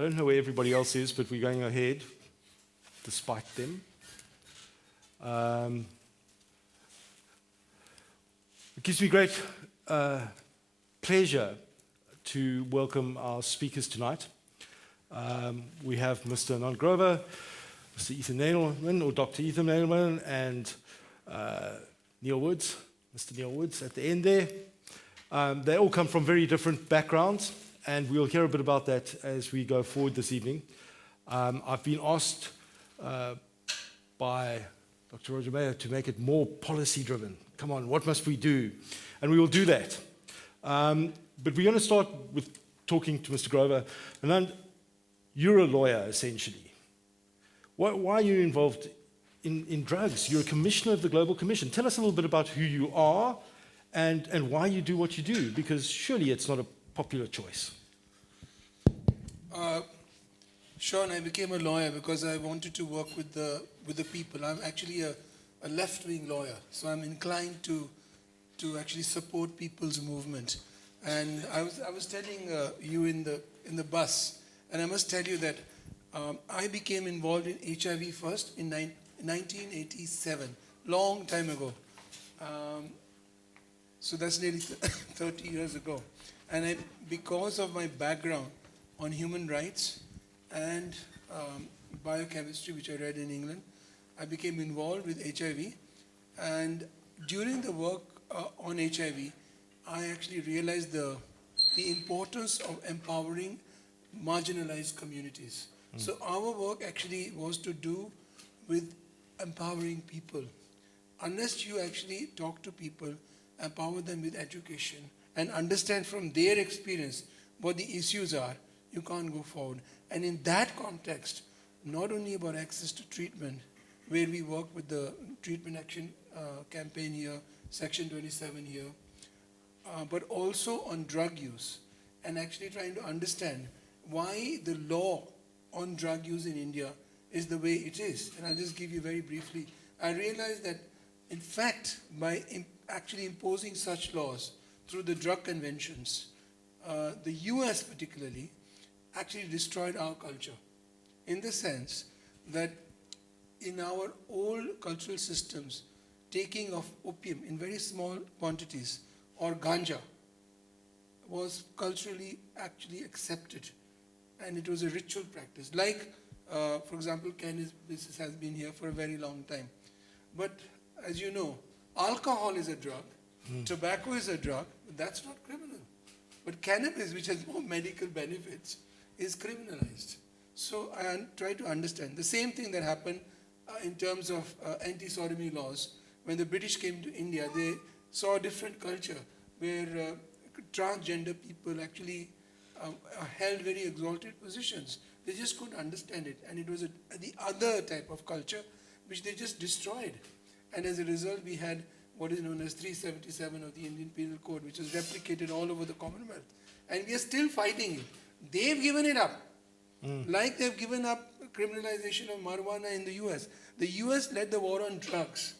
I don't know where everybody else is, but we're going ahead despite them. It gives me great pleasure to welcome our speakers tonight. We have Mr. Anand Grover, Mr. Ethan Nailman, or Dr. Ethan Nailman, and Neil Woods, Mr. Neil Woods at the end there. They all come from very different backgrounds, and we'll hear a bit about that as we go forward this evening. I've been asked by Dr. Roger Mayer to make it more policy-driven. Come on, what must we do? And we will do that. But we're going to start with talking to Mr. Grover. And you're a lawyer, essentially. Why are you involved in drugs? You're a commissioner of the Global Commission. Tell us a little bit about who you are and why you do what you do, because surely it's not a popular choice. Sean, I became a lawyer because I wanted to work with the people. I'm actually a left-wing lawyer, so I'm inclined to actually support people's movement. And I was telling you in the bus, and I must tell you that I became involved in HIV first in 1987, long time ago. So that's nearly 30 years ago. And because of my background on human rights and biochemistry, which I read in England, I became involved with HIV. And during the work on HIV, I actually realized the importance of empowering marginalized communities. So our work actually was to do with empowering people. Unless you actually talk to people, empower them with education, and understand from their experience what the issues are, you can't go forward. And in that context, not only about access to treatment, where we work with the Treatment Action Campaign here, Section 27 here, but also on drug use, and actually trying to understand why the law on drug use in India is the way it is. And I'll just give you very briefly. I realized that, in fact, by actually imposing such laws through the drug conventions, the US particularly actually destroyed our culture, in the sense that in our old cultural systems, taking of opium in very small quantities or ganja was culturally actually accepted, and it was a ritual practice. Like, for example, cannabis has been here for a very long time. But as you know, alcohol is a drug, tobacco is a drug, but that's not criminal. But cannabis, which has more medical benefits, is criminalized. So I try to understand. The same thing that happened in terms of anti-sodomy laws. When the British came to India, they saw a different culture where transgender people actually held very exalted positions. They just couldn't understand it. And it was the other type of culture which they just destroyed. And as a result, we had what is known as 377 of the Indian Penal Code, which is replicated all over the Commonwealth. And we are still fighting it. They've given it up. Like they've given up criminalization of marijuana in the US. The US led the war on drugs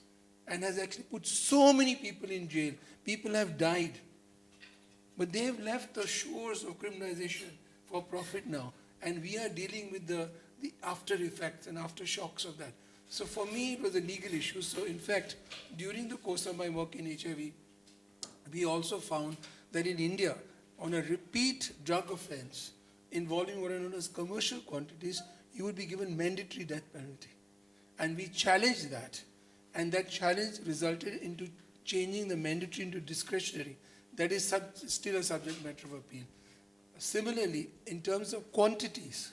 and has actually put so many people in jail. People have died. But they've left the shores of criminalization for profit now. And we are dealing with the after effects and aftershocks of that. So for me, it was a legal issue. So in fact, during the course of my work in HIV, we also found that in India, on a repeat drug offense involving what are known as commercial quantities, you would be given mandatory death penalty. And we challenged that. And that challenge resulted into changing the mandatory into discretionary. That is still a subject matter of appeal. Similarly, in terms of quantities,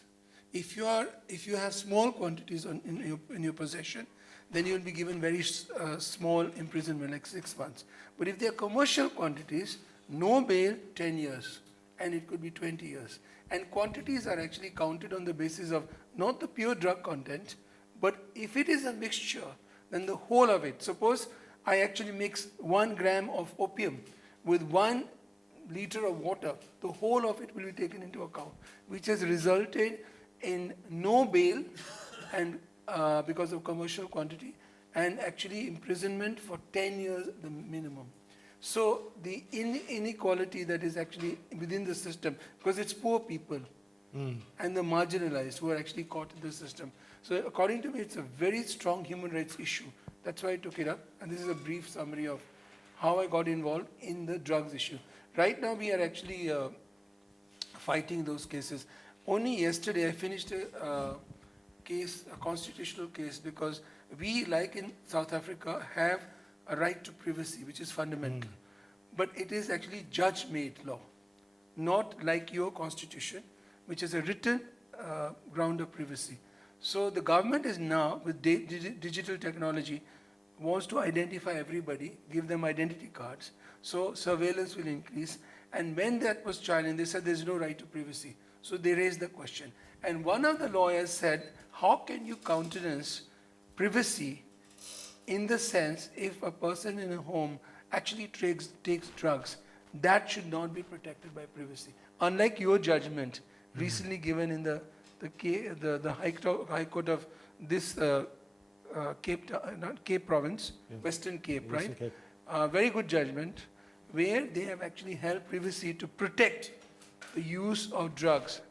if you have small quantities in your possession, then you will be given very small imprisonment, like 6 months. But if they are commercial quantities, no bail, 10 years, and it could be 20 years. And quantities are actually counted on the basis of not the pure drug content, but if it is a mixture, then the whole of it. Suppose I actually mix 1 gram of opium with 1 liter of water, the whole of it will be taken into account, which has resulted in no bail and because of commercial quantity, and actually imprisonment for 10 years the minimum. So the inequality that is actually within the system, because it's poor people and the marginalized who are actually caught in the system. So according to me, it's a very strong human rights issue. That's why I took it up. And this is a brief summary of how I got involved in the drugs issue. Right now, we are actually fighting those cases. Only yesterday, I finished a case, a constitutional case, because we, like in South Africa, have a right to privacy, which is fundamental. But it is actually judge-made law, not like your constitution, which is a written ground of privacy. So the government is now, with digital technology, wants to identify everybody, give them identity cards, so surveillance will increase. And when that was challenged, they said there's no right to privacy. So they raised the question. And one of the lawyers said, how can you countenance privacy in the sense if a person in a home actually takes drugs, that should not be protected by privacy. Unlike your judgment recently given in the High Court of this Cape Province, Western Cape, Western right? Cape. Very good judgment, where they have actually held privacy to protect the use of drugs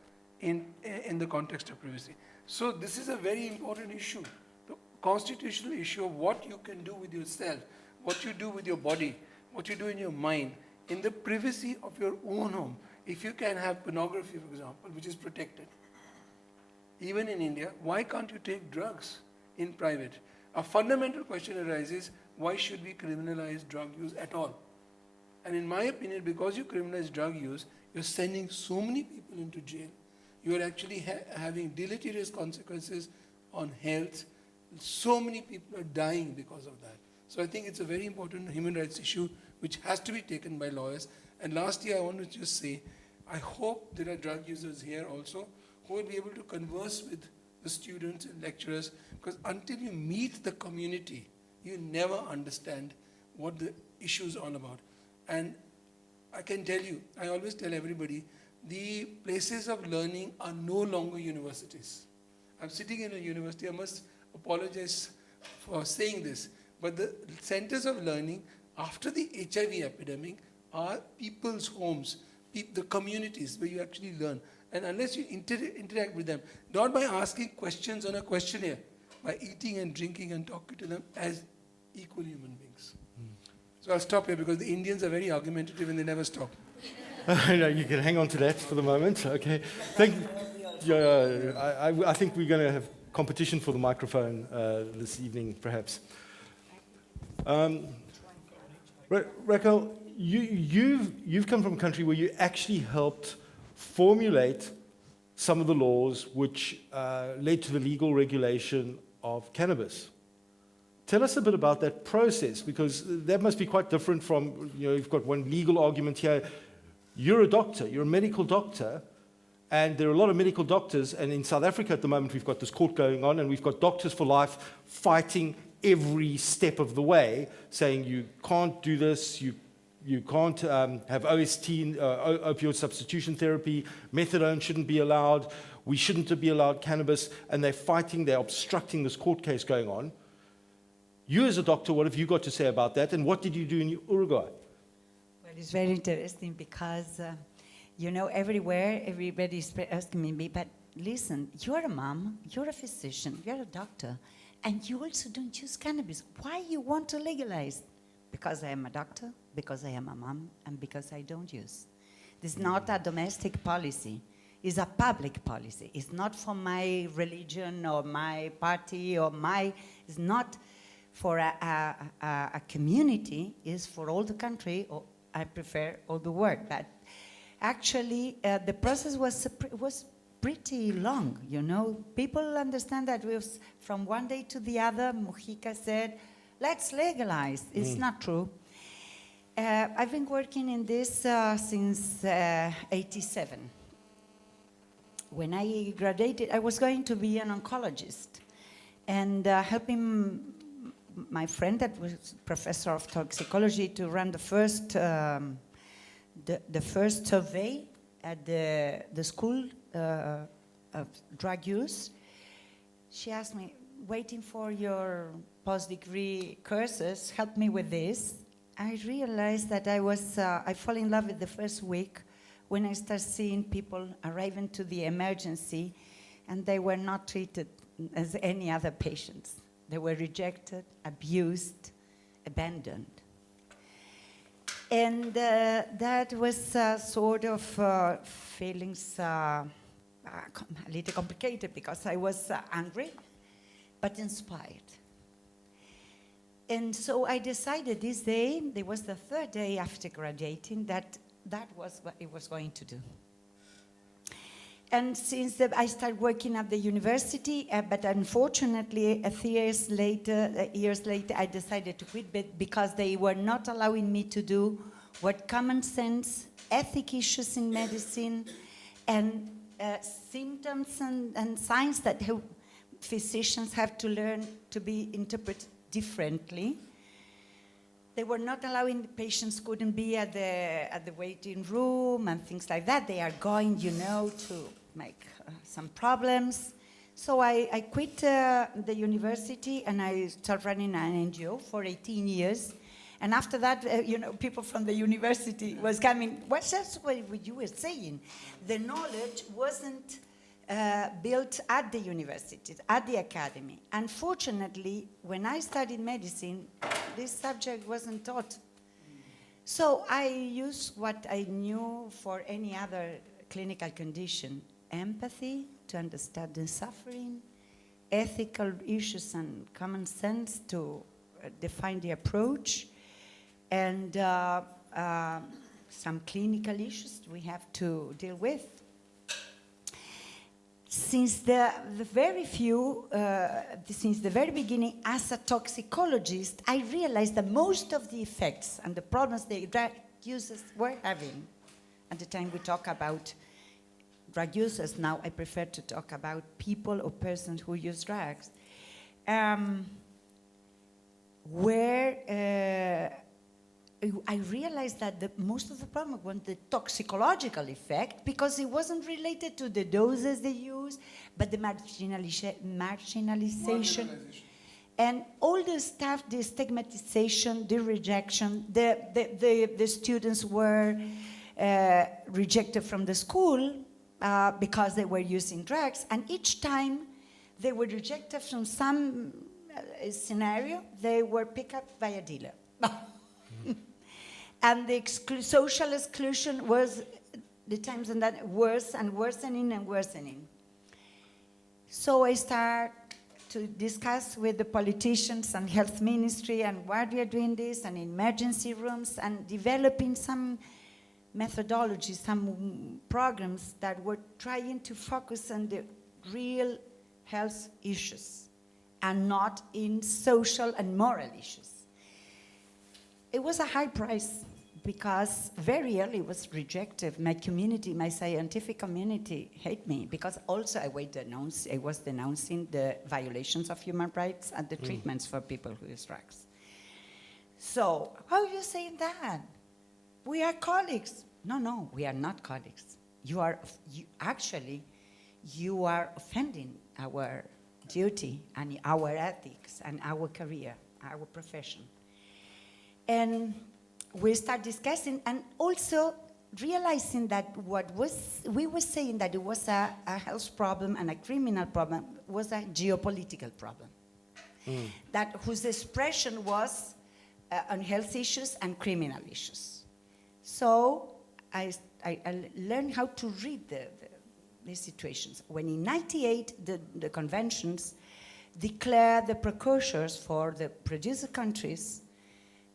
in the context of privacy. So this is a very important issue, the constitutional issue of what you can do with yourself, what you do with your body, what you do in your mind, in the privacy of your own home. If you can have pornography, for example, which is protected, even in India, why can't you take drugs in private? A fundamental question arises, why should we criminalize drug use at all? And in my opinion, because you criminalize drug use, you're sending so many people into jail. You're actually having deleterious consequences on health. So many people are dying because of that. So I think it's a very important human rights issue which has to be taken by lawyers. And last year, I want to just say, I hope there are drug users here also who will be able to converse with the students and lecturers, because until you meet the community, you never understand what the issue is all about. And I can tell you, I always tell everybody, the places of learning are no longer universities. I'm sitting in a university, I must apologize for saying this, but the centers of learning after the HIV epidemic are people's homes, the communities where you actually learn. And unless you interact with them, not by asking questions on a questionnaire, by eating and drinking and talking to them as equal human beings. So I'll stop here because the Indians are very argumentative and they never stop. No, you can hang on to that for the moment. Okay. Thank you. Yeah, I think we're going to have competition for the microphone this evening, perhaps. Raquel, you've come from a country where you actually helped formulate some of the laws which led to the legal regulation of cannabis. Tell us a bit about that process, because that must be quite different from, you've got one legal argument here. You're a doctor, you're a medical doctor, and there are a lot of medical doctors, and in South Africa at the moment we've got this court going on, and we've got Doctors for Life fighting every step of the way, saying you can't do this, you can't have OST, opioid substitution therapy, methadone shouldn't be allowed, we shouldn't be allowed cannabis, and they're fighting, they're obstructing this court case going on. You as a doctor, what have you got to say about that, and what did you do in Uruguay? Well, it's very interesting because, everywhere, everybody's asking me, but listen, you're a mom, you're a physician, you're a doctor, and you also don't use cannabis. Why you want to legalize? Because I am a doctor, because I am a mom, and because I don't use. This is not a domestic policy. It's a public policy. It's not for my religion or my party or it's not for a community, it's for all the country, or I prefer all the world. But actually, the process was pretty long, People understand that from one day to the other, Mujica said, let's legalize. It's not true. I've been working in this since 87. When I graduated, I was going to be an oncologist and helping my friend that was professor of toxicology to run the first survey at the school of drug use. She asked me, waiting for your post-degree courses, help me with this. I realized that I fell in love with the first week when I started seeing people arriving to the emergency and they were not treated as any other patients. They were rejected, abused, abandoned. And that was sort of feelings a little complicated because I was angry, but inspired. And so I decided this day, it was the third day after graduating, that was what I was going to do. And since I started working at the university, but unfortunately, years later, I decided to quit because they were not allowing me to do what common sense, ethic issues in medicine, and symptoms and signs that physicians have to learn to be interpreted differently. They were not allowing the patients couldn't be at the waiting room and things like that. They are going, to make some problems. So I quit the university and I started running an NGO for 18 years. And after that, people from the university was coming. What's just what you were saying? The knowledge wasn't built at the university, at the academy. Unfortunately, when I studied medicine, this subject wasn't taught. So I used what I knew for any other clinical condition: empathy to understand the suffering, ethical issues and common sense to define the approach, and some clinical issues we have to deal with. Since the very beginning, as a toxicologist, I realized that most of the effects and the problems the drug users were having, at the time we talk about drug users, now I prefer to talk about people or persons who use drugs, I realized that most of the problem was the toxicological effect, because it wasn't related to the doses they use, but the marginalization. And all the stuff, the stigmatization, the rejection, the students were rejected from the school because they were using drugs, and each time they were rejected from some scenario, they were picked up by a dealer. And the social exclusion was, the times and that, worse and worsening and worsening. So I start to discuss with the politicians and health ministry and why we are doing this, and emergency rooms, and developing some methodologies, some programs that were trying to focus on the real health issues and not in social and moral issues. It was a high price because very early it was rejected. My community, my scientific community hate me because also I was denouncing the violations of human rights and the treatments for people who use drugs. So how are you saying that? We are colleagues. No, we are not colleagues. You are offending our duty and our ethics and our career, our profession. And we start discussing and also realizing that we were saying that it was a health problem and a criminal problem was a geopolitical problem. That whose expression was on health issues and criminal issues. So I learned how to read these situations. When in 1998 the conventions declared the precursors for the producer countries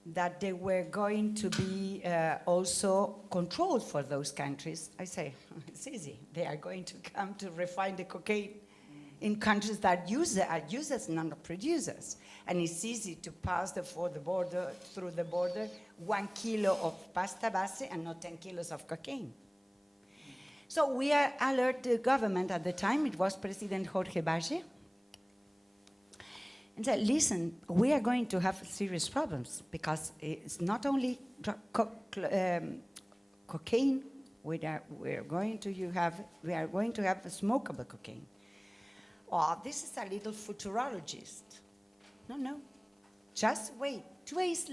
that they were going to be also controlled for those countries, I say, it's easy. They are going to come to refine the cocaine in countries that are users, not producers. And it's easy to pass through the border, 1 kilo of pasta base and not 10 kilos of cocaine. So we alert the government at the time, it was President Jorge Valle, and said, listen, we are going to have serious problems because it's not only cocaine, we are going to have smokable cocaine. Oh, this is a little futurologist. No, just wait. 2 years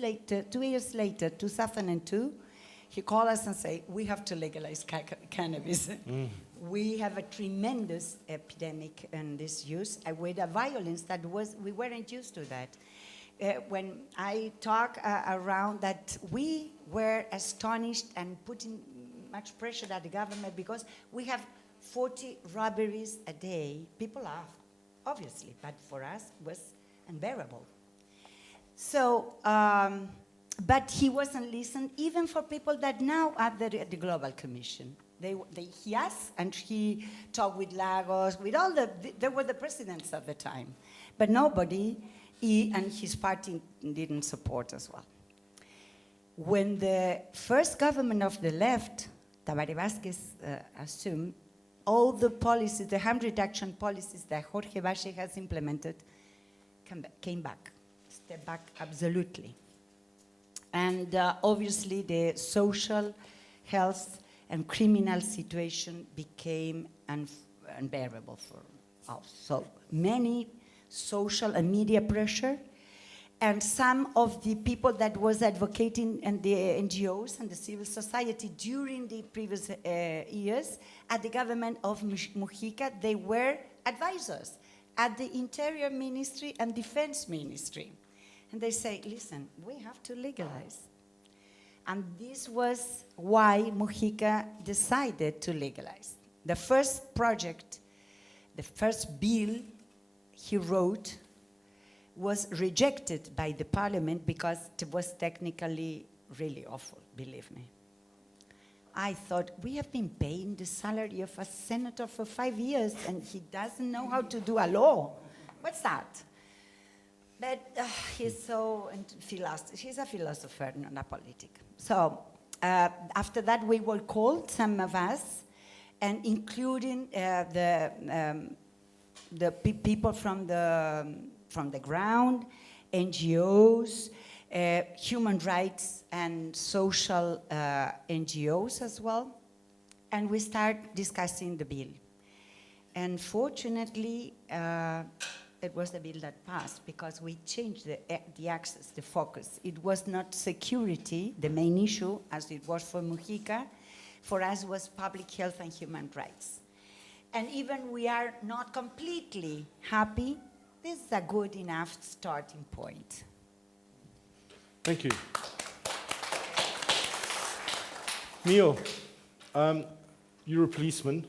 later, 2002, he called us and said, we have to legalize cannabis. We have a tremendous epidemic in this use with a violence that we weren't used to that. When I talk around that, we were astonished and putting much pressure at the government because we have 40 robberies a day. People laugh, obviously, but for us it was unbearable. So, but he wasn't listened, even for people that now are at the Global Commission. He asked, and he talked with Lagos, with all they were the presidents at the time. But nobody, and his party didn't support as well. When the first government of the left, Tabaré Vázquez, assumed, all the policies, the harm reduction policies that Jorge Valle has implemented came back, stepped back absolutely. And obviously the social, health, and criminal situation became unbearable for us. So many social and media pressure, and some of the people that was advocating and the NGOs and the civil society during the previous years at the government of Mujica, they were advisors at the Interior Ministry and Defense Ministry. And they say, listen, we have to legalize. And this was why Mujica decided to legalize. The first project, the first bill he wrote was rejected by the parliament because it was technically really awful, believe me. I thought, we have been paying the salary of a senator for 5 years and he doesn't know how to do a law. What's that? But he's so, he's a philosopher, not a politic. So after that, we were called, some of us, and including the people from the ground, NGOs, human rights and social NGOs as well, and we start discussing the bill. And fortunately, it was the bill that passed because we changed the access, the focus. It was not security, the main issue, as it was for Mujica. For us, it was public health and human rights. And even we are not completely happy, this is a good enough starting point. Thank you. Neil, you're a policeman.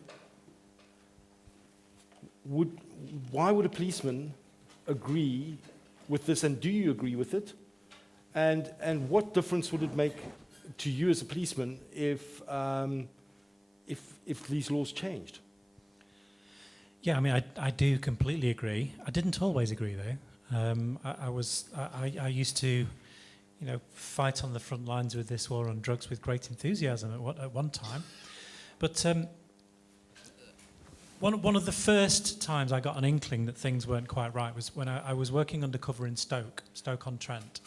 Why would a policeman agree with this, and do you agree with it? And what difference would it make to you as a policeman if these laws changed? Yeah, I mean, I do completely agree. I didn't always agree, though. I used to, fight on the front lines with this war on drugs with great enthusiasm at one time. But one of the first times I got an inkling that things weren't quite right was when I was working undercover in Stoke-on-Trent.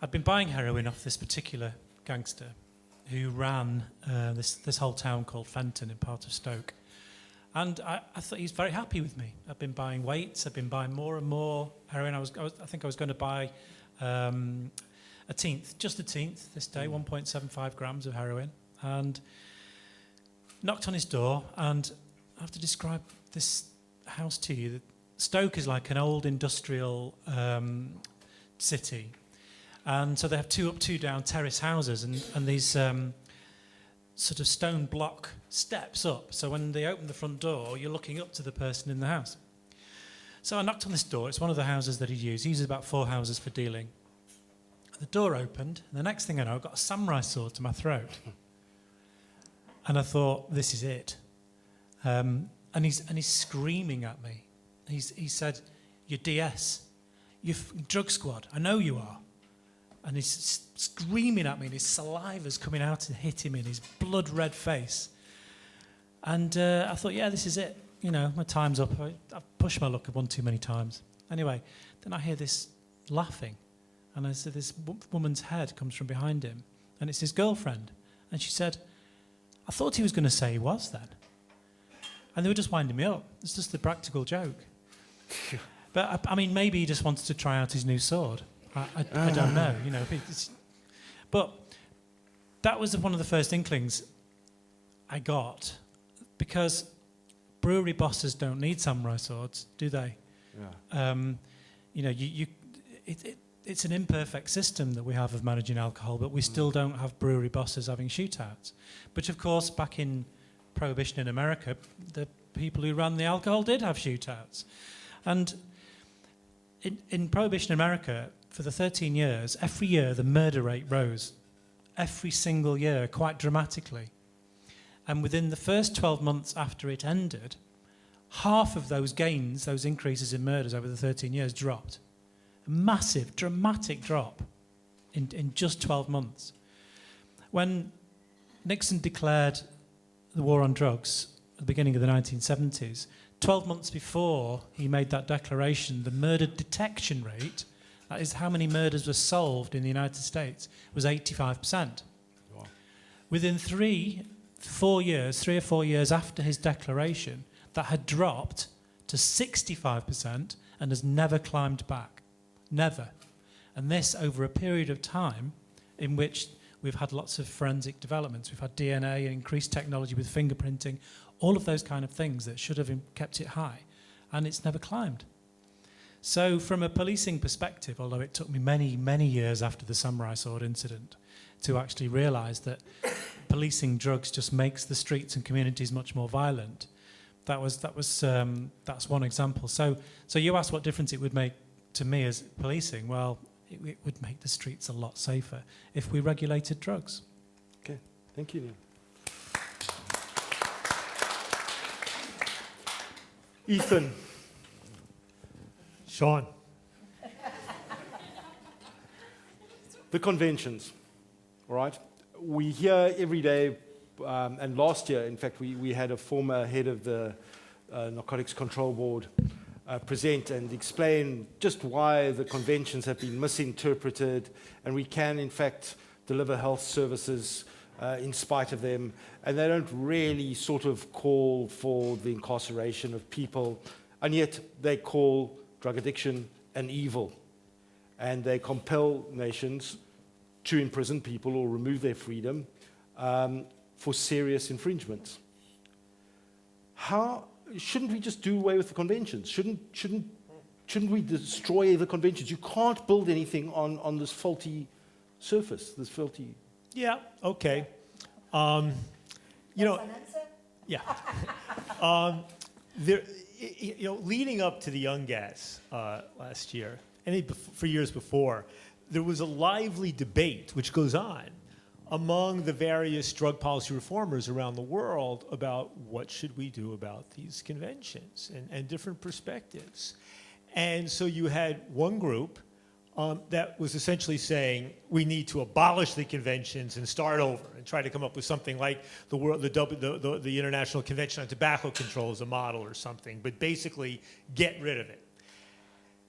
I'd been buying heroin off this particular gangster who ran this whole town called Fenton in part of Stoke. And I thought he was very happy with me. I've been buying weights, I've been buying more and more heroin. I think I was going to buy a teenth this day, 1.75 grams of heroin. And knocked on his door, and I have to describe this house to you. Stoke is like an old industrial city. And so they have 2 up, 2 down terrace houses and these sort of stone block steps up. So when they open the front door, you're looking up to the person in the house. So I knocked on this door. It's one of the houses that he'd use. He uses about 4 houses for dealing. The door opened, and the next thing I know, I got a samurai sword to my throat. And I thought, this is it. And he's screaming at me. He said, "You're DS. You're drug squad. I know you are." And he's screaming at me, and his saliva's coming out to hit him in his blood-red face. And I thought, yeah, this is it. My time's up. I've pushed my luck 1 too many times. Anyway, then I hear this laughing. And I said, this woman's head comes from behind him. And it's his girlfriend. And she said, "I thought he was going to say he was then." And they were just winding me up. It's just a practical joke. But, I mean, maybe he just wanted to try out his new sword. I don't know, But that was one of the first inklings I got, because brewery bosses don't need samurai swords, do they? Yeah. You know, it's an imperfect system that we have of managing alcohol, but we still don't have brewery bosses having shootouts. But of course, back in Prohibition in America, the people who ran the alcohol did have shootouts. And in Prohibition in America, for the 13 years, every year the murder rate rose. Every single year, quite dramatically. And within the first 12 months after it ended, half of those gains, those increases in murders over the 13 years, dropped. A massive, dramatic drop in just 12 months. When Nixon declared the war on drugs at the beginning of the 1970s, 12 months before he made that declaration, the murder detection rate, that is how many murders were solved in the United States, was 85%. Wow. Within 3 or 4 years after his declaration, that had dropped to 65% and has never climbed back. Never. And this over a period of time in which we've had lots of forensic developments. We've had DNA and increased technology with fingerprinting, all of those kind of things that should have kept it high. And it's never climbed. So from a policing perspective, although it took me many, many years after the samurai sword incident to actually realise that policing drugs just makes the streets and communities much more violent, that's one example. So you asked what difference it would make to me as policing. Well, it would make the streets a lot safer if we regulated drugs. Okay, thank you, Neil. Ethan. Sean. The conventions, all right? We hear every day, and last year, in fact, we had a former head of the Narcotics Control Board present and explain just why the conventions have been misinterpreted, and we can, in fact, deliver health services in spite of them, and they don't really sort of call for the incarceration of people, and yet they call drug addiction an evil, and they compel nations to imprison people or remove their freedom for serious infringements. How shouldn't we just do away with the conventions? Shouldn't we destroy the conventions? You can't build anything on this faulty surface, this faulty. Yeah, okay. You know, yeah. Leading up to the Young Gas last year, and for years before, there was a lively debate which goes on among the various drug policy reformers around the world about what should we do about these conventions and different perspectives. And so you had one group that was essentially saying we need to abolish the conventions and start over and try to come up with something like the International Convention on Tobacco Control as a model or something, but basically get rid of it.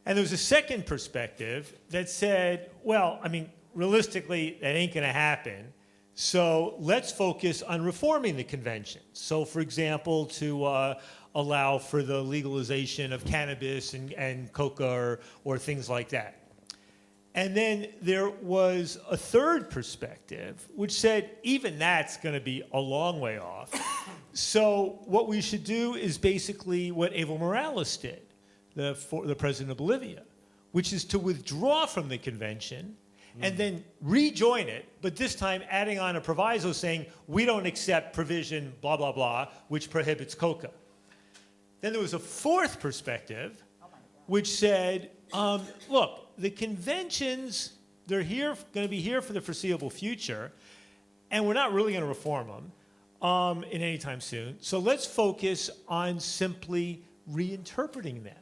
And there was a second perspective that said, well, I mean, realistically, that ain't going to happen. So let's focus on reforming the convention. So, for example, to allow for the legalization of cannabis and coca or things like that. And then there was a third perspective, which said even that's going to be a long way off. So what we should do is basically what Evo Morales did, the president of Bolivia, which is to withdraw from the convention and then rejoin it, but this time adding on a proviso saying, we don't accept provision, blah, blah, blah, which prohibits coca. Then there was a fourth perspective, which said, look, the conventions, they're here, going to be here for the foreseeable future, and we're not really going to reform them in any time soon. So let's focus on simply reinterpreting them.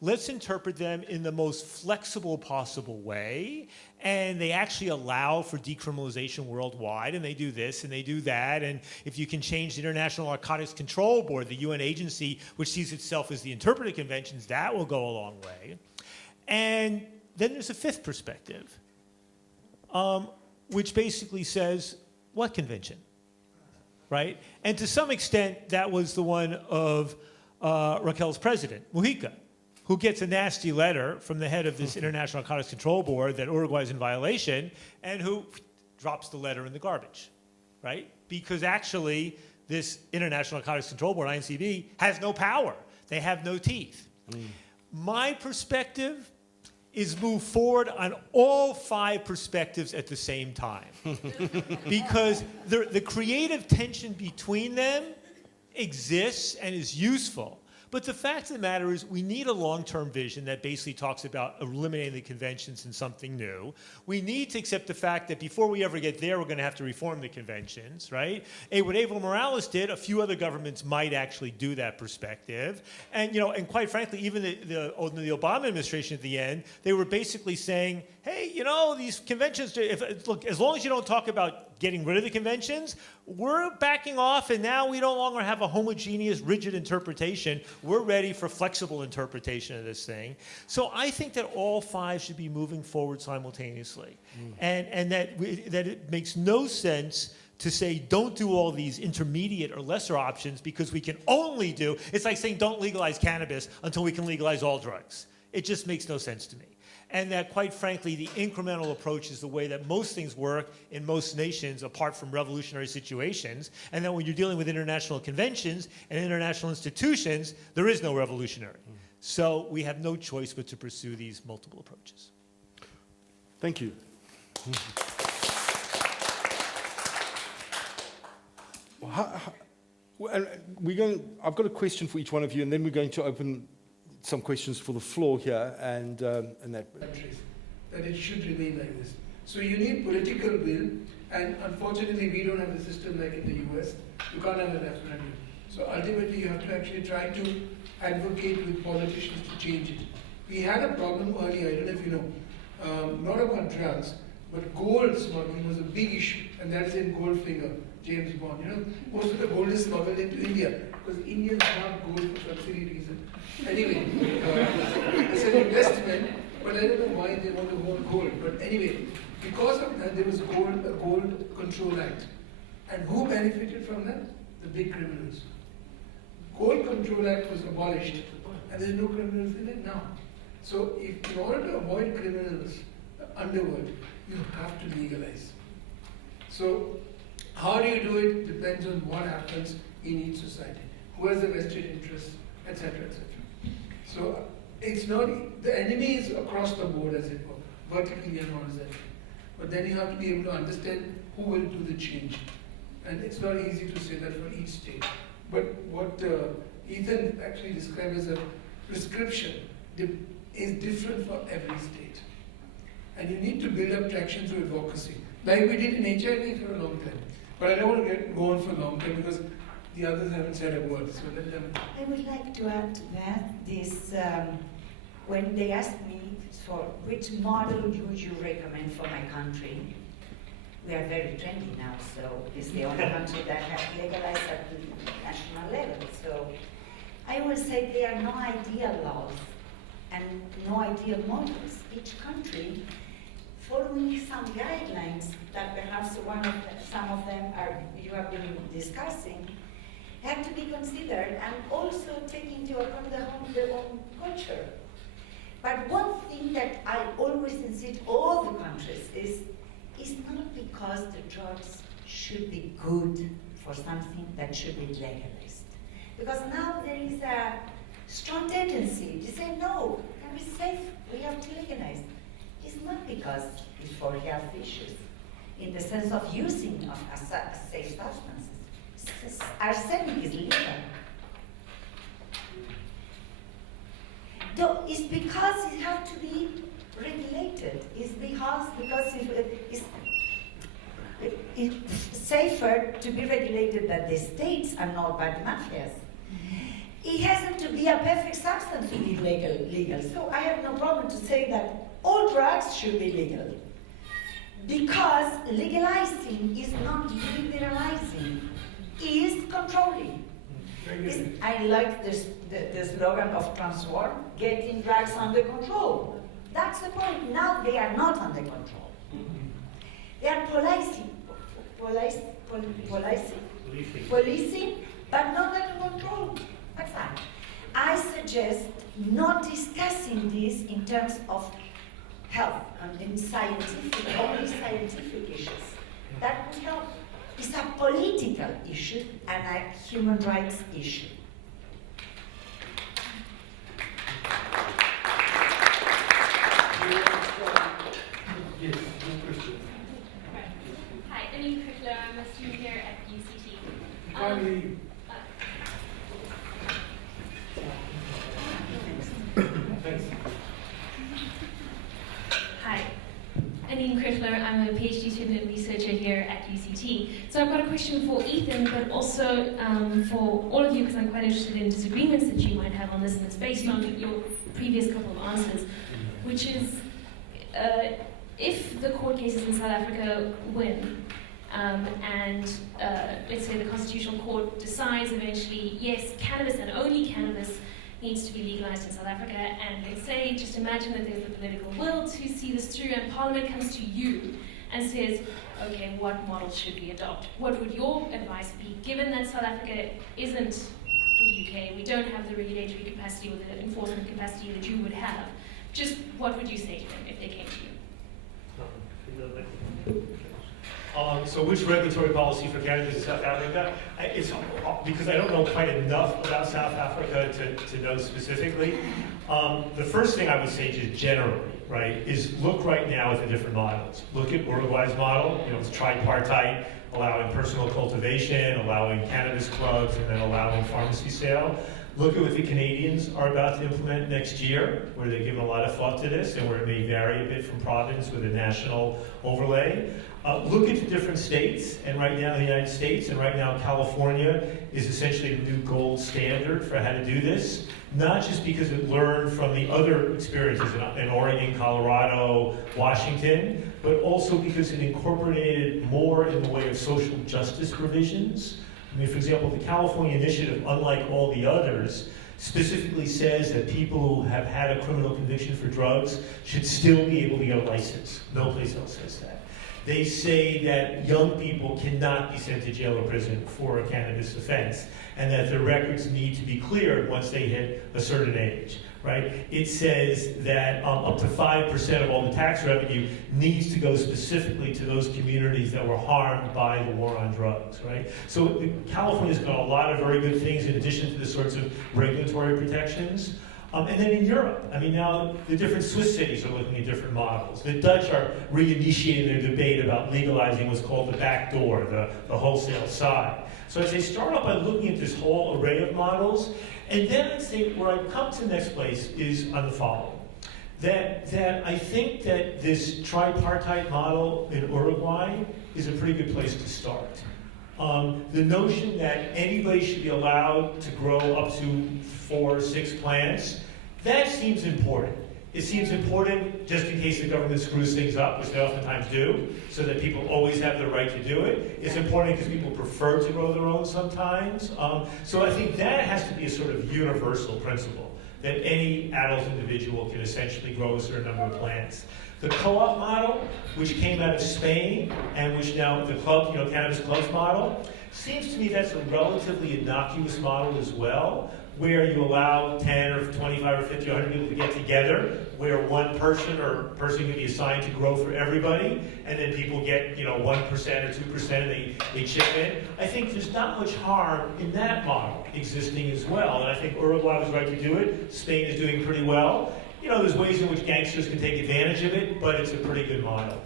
Let's interpret them in the most flexible possible way, and they actually allow for decriminalization worldwide, and they do this and they do that, and if you can change the International Narcotics Control Board, the UN agency, which sees itself as the interpreter conventions, that will go a long way. And then there's a fifth perspective, which basically says, what convention, right? And to some extent, that was the one of Raquel's president, Mujica, who gets a nasty letter from the head of this International Narcotics Control Board that Uruguay is in violation, and who drops the letter in the garbage, right? Because actually, this International Narcotics Control Board, INCB, has no power. They have no teeth. My perspective is move forward on all 5 perspectives at the same time. Because the creative tension between them exists and is useful. But the fact of the matter is we need a long-term vision that basically talks about eliminating the conventions and something new. We need to accept the fact that before we ever get there, we're going to have to reform the conventions, right? And what Evo Morales did, a few other governments might actually do that perspective. And, you know, and quite frankly, even the Obama administration at the end, they were basically saying, hey, you know, these conventions, look, as long as you don't talk about getting rid of the conventions, we're backing off, and now we no longer have a homogeneous, rigid interpretation. We're ready for flexible interpretation of this thing. So I think that all 5 should be moving forward simultaneously, and that it makes no sense to say don't do all these intermediate or lesser options because we can only do. It's like saying don't legalize cannabis until we can legalize all drugs. It just makes no sense to me. And that, quite frankly, the incremental approach is the way that most things work in most nations, apart from revolutionary situations. And that when you're dealing with international conventions and international institutions, there is no revolutionary. So we have no choice but to pursue these multiple approaches. Thank you. I've got a question for each one of you, and then we're going to open some questions for the floor here, and that. Countries, that it should remain like this. So you need political will, and unfortunately we don't have a system like in the US. You can't have a referendum. So ultimately you have to actually try to advocate with politicians to change it. We had a problem earlier, I don't know if you know, not about drugs, but gold smuggling was a big issue, and that's in Goldfinger, James Bond. You know, most of the gold is smuggled into India, because Indians want gold for some silly reason. Anyway, it's an investment, but I don't know why they want to hold gold. But anyway, because of that, there was a Gold Control Act. And who benefited from that? The big criminals. Gold Control Act was abolished, and there's no criminals in it now. So if in order to avoid criminals, the underworld, you have to legalize. So how do you do it depends on what happens in each society. Who has a vested interest, etc., etc. So it's not, the enemy is across the board, as it were, vertically and horizontally. But then you have to be able to understand who will do the change. And it's not easy to say that for each state. But what Ethan actually described as a prescription is different for every state. And you need to build up traction through advocacy, like we did in HIV for a long time. But I don't want to go on for a long time because the others haven't said a word, so let them. I would like to add to that this, when they asked me for which model would you recommend for my country, we are very trendy now, so it's the only country that has legalized at the national level. So I will say there are no ideal laws and no ideal models. Each country following some guidelines that perhaps some of them you have been discussing, have to be considered and also take into account their own culture. But one thing that I always insist all the countries is not because the drugs should be good for something that should be legalized. Because now there is a strong tendency to say, no, can be safe, we have to legalize. It's not because it's for health issues, in the sense of using of a safe substances. Arsenic is legal. Though it's because it has to be regulated. It's because it's safer to be regulated that the states are not bad mafias. It hasn't to be a perfect substance to be legal. So I have no problem to say that all drugs should be legal. Because legalizing is not liberalizing, is controlling. I like the slogan of Transform, getting drugs under control. That's the point. Now they are not under control. They are policing, but not under control. That's that. I suggest not discussing this in terms of health and in only scientific issues. That would help. It's a political issue and a human rights issue. Yes, one question. Hi, Annie Crickler. I'm a student here at UCT. Finally, thanks. Hi, Anine Crickler. I'm a PhD student and researcher here at UCT. So I've got a question for Ethan, but also for all of you, because I'm quite interested in disagreements that you might have on this, and it's based on your previous couple of answers, which is if the court cases in South Africa win, and let's say the Constitutional Court decides eventually, yes, cannabis and only cannabis needs to be legalized in South Africa, and let's say, just imagine that there's the political will to see this through, and Parliament comes to you and says, okay, what model should we adopt? What would your advice be, given that South Africa isn't the UK, we don't have the regulatory capacity or the enforcement capacity that you would have, just what would you say to them if they came to you? So which regulatory policy for cannabis in South Africa? It's because I don't know quite enough about South Africa to know specifically. The first thing I would say just generally, right, is look right now at the different models. Look at Uruguay's model, it's tripartite, allowing personal cultivation, allowing cannabis clubs, and then allowing pharmacy sale. Look at what the Canadians are about to implement next year, where they've given a lot of thought to this, and where it may vary a bit from province with a national overlay. Look at the different states, and right now the United States, and right now California is essentially the new gold standard for how to do this, not just because it learned from the other experiences in Oregon, Colorado, Washington, but also because it incorporated more in the way of social justice provisions. I mean, for example, the California initiative, unlike all the others, specifically says that people who have had a criminal conviction for drugs should still be able to get a license. No place else says that. They say that young people cannot be sent to jail or prison for a cannabis offense, and that their records need to be cleared once they hit a certain age, right? It says that up to 5% of all the tax revenue needs to go specifically to those communities that were harmed by the war on drugs, right? So California's got a lot of very good things in addition to the sorts of regulatory protections. And then in Europe, I mean, now the different Swiss cities are looking at different models. The Dutch are reinitiating their debate about legalizing what's called the back door, the wholesale side. So I'd say start off by looking at this whole array of models, and then I'd say where I'd come to the next place is on the following. That I think that this tripartite model in Uruguay is a pretty good place to start. The notion that anybody should be allowed to grow up to 4 or 6 plants, that seems important. It seems important just in case the government screws things up, which they oftentimes do, so that people always have the right to do it. It's important because people prefer to grow their own sometimes. So I think that has to be a sort of universal principle, that any adult individual can essentially grow a certain number of plants. The co-op model, which came out of Spain, and which now the club, cannabis clubs model, seems to me that's a relatively innocuous model as well, where you allow 10 or 25 or 50 or 100 people to get together, where one person can be assigned to grow for everybody, and then people get 1% or 2% and they chip in. I think there's not much harm in that model existing as well, and I think Uruguay was right to do it. Spain is doing pretty well. There's ways in which gangsters can take advantage of it, but it's a pretty good model.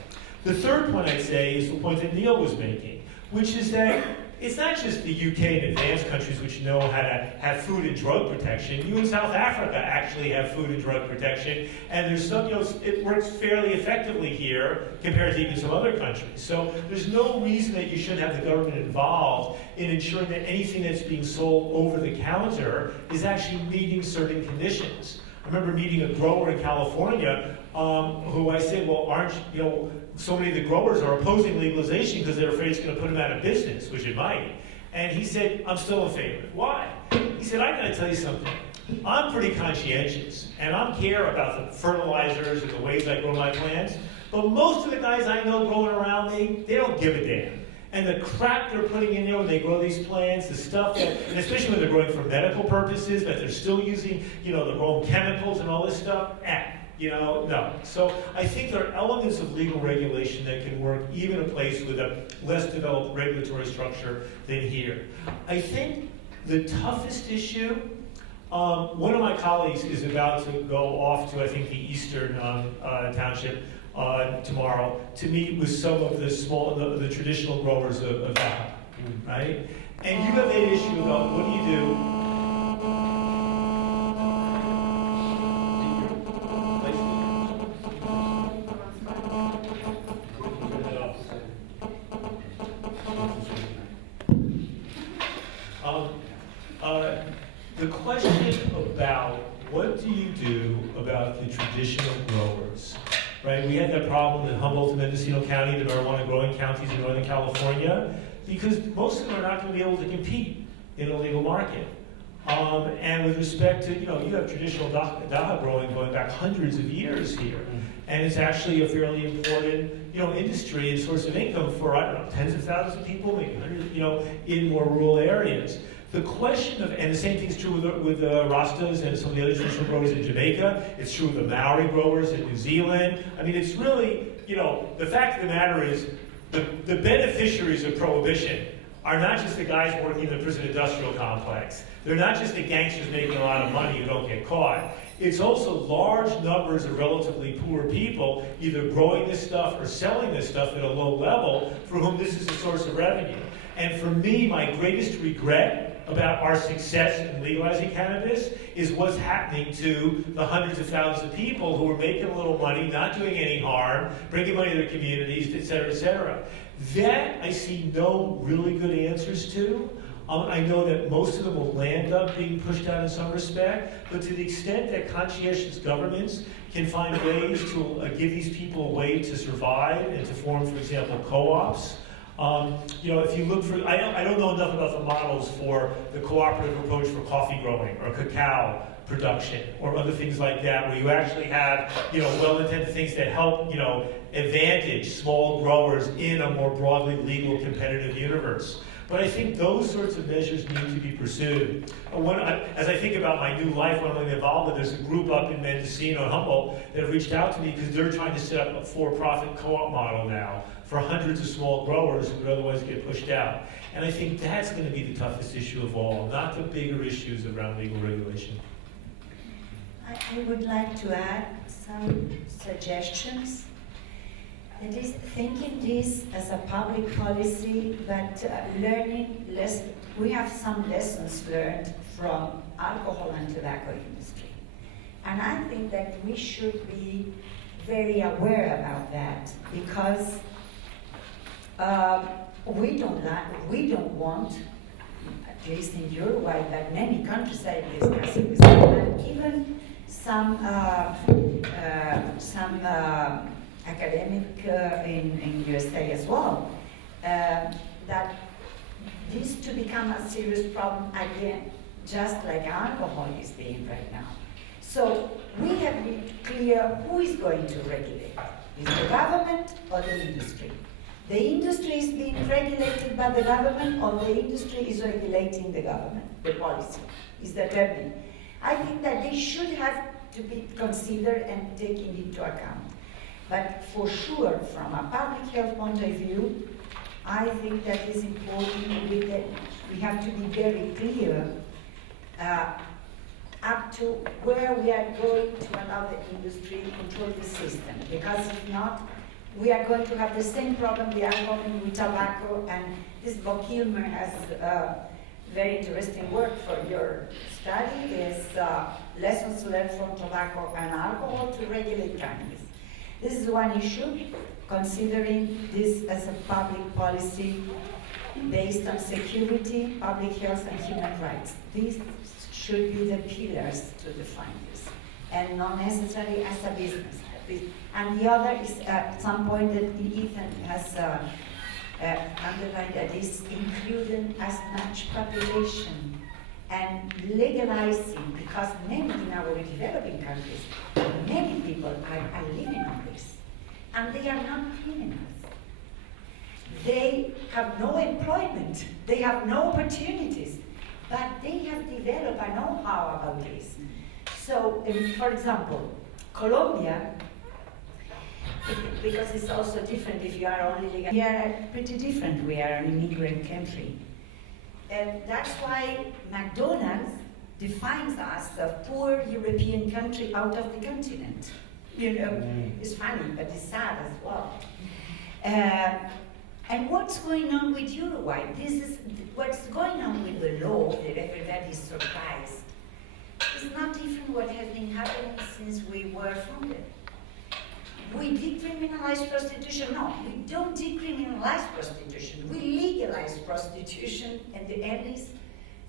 The third point I'd say is the point that Neil was making, which is that it's not just the UK and advanced countries which know how to have food and drug protection. You in South Africa actually have food and drug protection, and there's some, it works fairly effectively here compared to even some other countries. So there's no reason that you shouldn't have the government involved in ensuring that anything that's being sold over the counter is actually meeting certain conditions. I remember meeting a grower in California who I said, well, aren't, so many of the growers are opposing legalization because they're afraid it's going to put them out of business, which it might. And he said, I'm still in favor. Why? He said, I got to tell you something. I'm pretty conscientious, and I care about the fertilizers and the ways I grow my plants, but most of the guys I know growing around me, they don't give a damn. And the crap they're putting in there when they grow these plants, the stuff that, and especially when they're growing for medical purposes, that they're still using, the wrong chemicals and all this stuff, You know, no. So I think there are elements of legal regulation that can work even in a place with a less developed regulatory structure than here. I think the toughest issue, one of my colleagues is about to go off to, I think, the Eastern Township tomorrow to meet with some of the traditional growers of Baja, right? And you have that issue about what do you do? The question about what do you do about the traditional growers, right? We had that problem in Humboldt and Mendocino County, the marijuana growing counties in Northern California, because most of them are not going to be able to compete in a legal market. And with respect to, you have traditional Daja growing going back hundreds of years here. And it's actually a fairly important, industry and source of income for, tens of thousands of people, maybe hundreds, in more rural areas. The question of, and the same thing's true with the Rastas and some of the other traditional growers in Jamaica. It's true with the Maori growers in New Zealand. I mean, it's really, the fact of the matter is the beneficiaries of prohibition are not just the guys working in the prison industrial complex. They're not just the gangsters making a lot of money who don't get caught. It's also large numbers of relatively poor people either growing this stuff or selling this stuff at a low level for whom this is a source of revenue. And for me, my greatest regret about our success in legalizing cannabis is what's happening to the hundreds of thousands of people who are making a little money, not doing any harm, bringing money to their communities, et cetera, et cetera. That I see no really good answers to. I know that most of them will land up being pushed out in some respect, but to the extent that conscientious governments can find ways to give these people a way to survive and to form, for example, co-ops. If you look for, I don't know enough about the models for the cooperative approach for coffee growing or cacao production or other things like that, where you actually have, well-intended things that help, advantage small growers in a more broadly legal competitive universe. But I think those sorts of measures need to be pursued. As I think about my new life, what I'm involved with, there's a group up in Mendocino and Humboldt that have reached out to me because they're trying to set up a for-profit co-op model now for hundreds of small growers who would otherwise get pushed out. And I think that's going to be the toughest issue of all, not the bigger issues around legal regulation. I would like to add some suggestions. That is, thinking this as a public policy, but we have some lessons learned from alcohol and tobacco industry. And I think that we should be very aware about that, because we don't want, at least in Uruguay, but many countries are discussing with them, and even some academic in USA as well, that this to become a serious problem again, just like alcohol is being right now. So we have to be clear who is going to regulate. Is the government or the industry? The industry is being regulated by the government, or the industry is regulating the government, the policy is determined. I think that they should have to be considered and taken into account. But for sure, from a public health point of view, I think that is important. We have to be very clear up to where we are going to allow the industry to control the system. Because if not, we are going to have the same problem we are having with tobacco. And this Bob Kilmer has very interesting work for your study, is lessons learned from tobacco and alcohol to regulate cannabis. This is one issue, considering this as a public policy based on security, public health, and human rights. These should be the pillars to define this, and not necessarily as a business. And the other is at some point that Ethan has underlined, that is including as much population and legalizing, because many in our developing countries, many people are living on this, and they are not criminals. They have no employment, they have no opportunities, but they have developed a know-how about this. So, for example, Colombia, because it's also different if you are only legal. We are pretty different. We are an immigrant country. And that's why McDonald's defines us a poor European country out of the continent. You know, it's funny, but it's sad as well. And what's going on with Uruguay? This is what's going on with the law that everybody's surprised. It's not different what has been happening since we were founded. We decriminalize prostitution. No, we don't decriminalize prostitution. We legalized prostitution in the early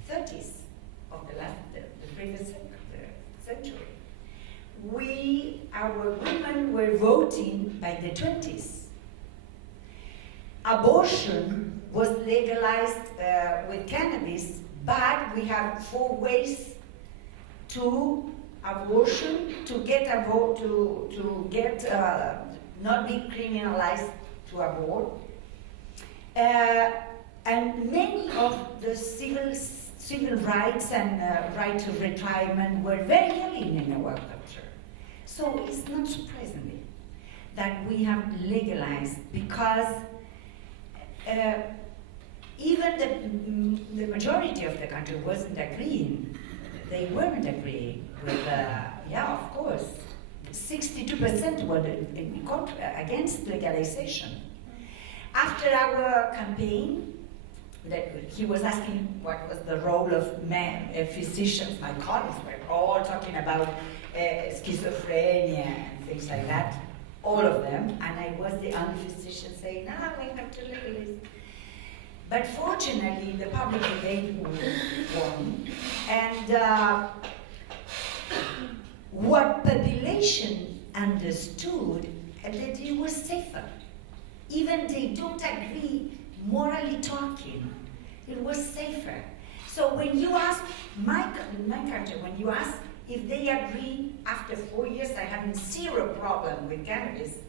30s of the previous century. Our women were voting by the 20s. Abortion was legalized with cannabis, but we have 4 ways to abortion, to get not be criminalized to abort. And many of the civil rights and right to retirement were very early in our culture. So it's not surprising that we have legalized, because even the majority of the country wasn't agreeing. They weren't agreeing with, yeah, of course. 62% were against legalization. After our campaign, that he was asking what was the role of men, physicians. My colleagues were all talking about schizophrenia and things like that, all of them, and I was the only physician saying, we have to legalize. But fortunately, the public debate won, and what population understood that it was safer. Even they don't agree, morally talking, it was safer. So when you ask, my country, when you ask if they agree after 4 years, I have 0 problem with cannabis.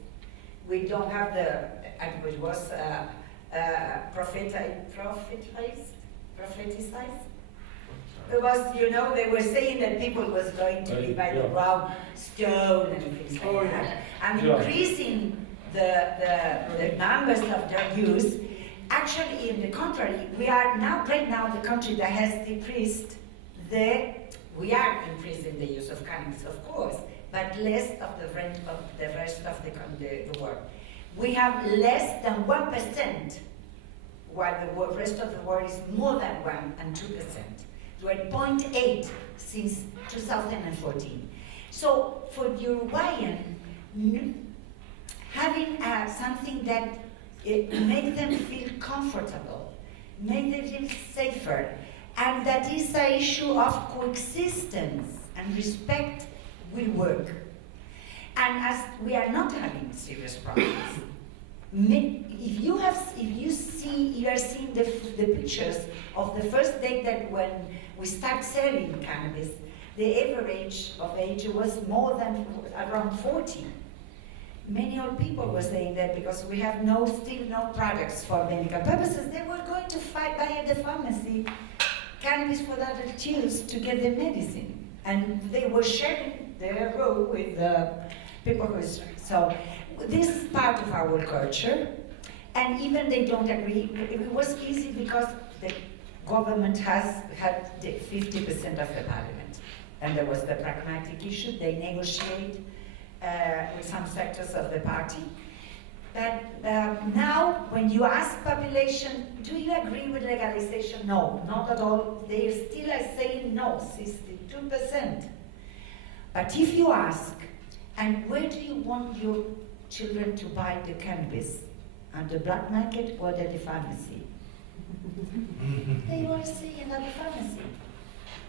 We don't have it was propheticized. It was, they were saying that people was going to be by the ground, stone and things like that. And increasing the numbers of their use. Actually, in the contrary, we are now, right now, the country that has decreased we are increasing the use of cannabis, of course, but less of the rest of the world. We have less than 1%, while the rest of the world is more than 1 and 2%. We're at 0.8 since 2014. So for the Uruguayan, having something that makes them feel comfortable, makes them feel safer, and that is an issue of coexistence and respect will work. And as we are not having serious problems, if you are seeing the pictures of the first day that when we start selling cannabis, the average of age was more than around 40. Many old people were saying that because we have still no products for medical purposes, they were going to buy at the pharmacy cannabis for adult use to get their medicine. And they were sharing their road with people who is. So this is part of our culture. And even they don't agree. It was easy because the government has had 50% of the parliament. And there was the pragmatic issue. They negotiate with some sectors of the party. But now, when you ask population, do you agree with legalization? No, not at all. They still are saying no, 62%. But if you ask, and where do you want your children to buy the cannabis? At the black market or at the pharmacy? They will say at the pharmacy.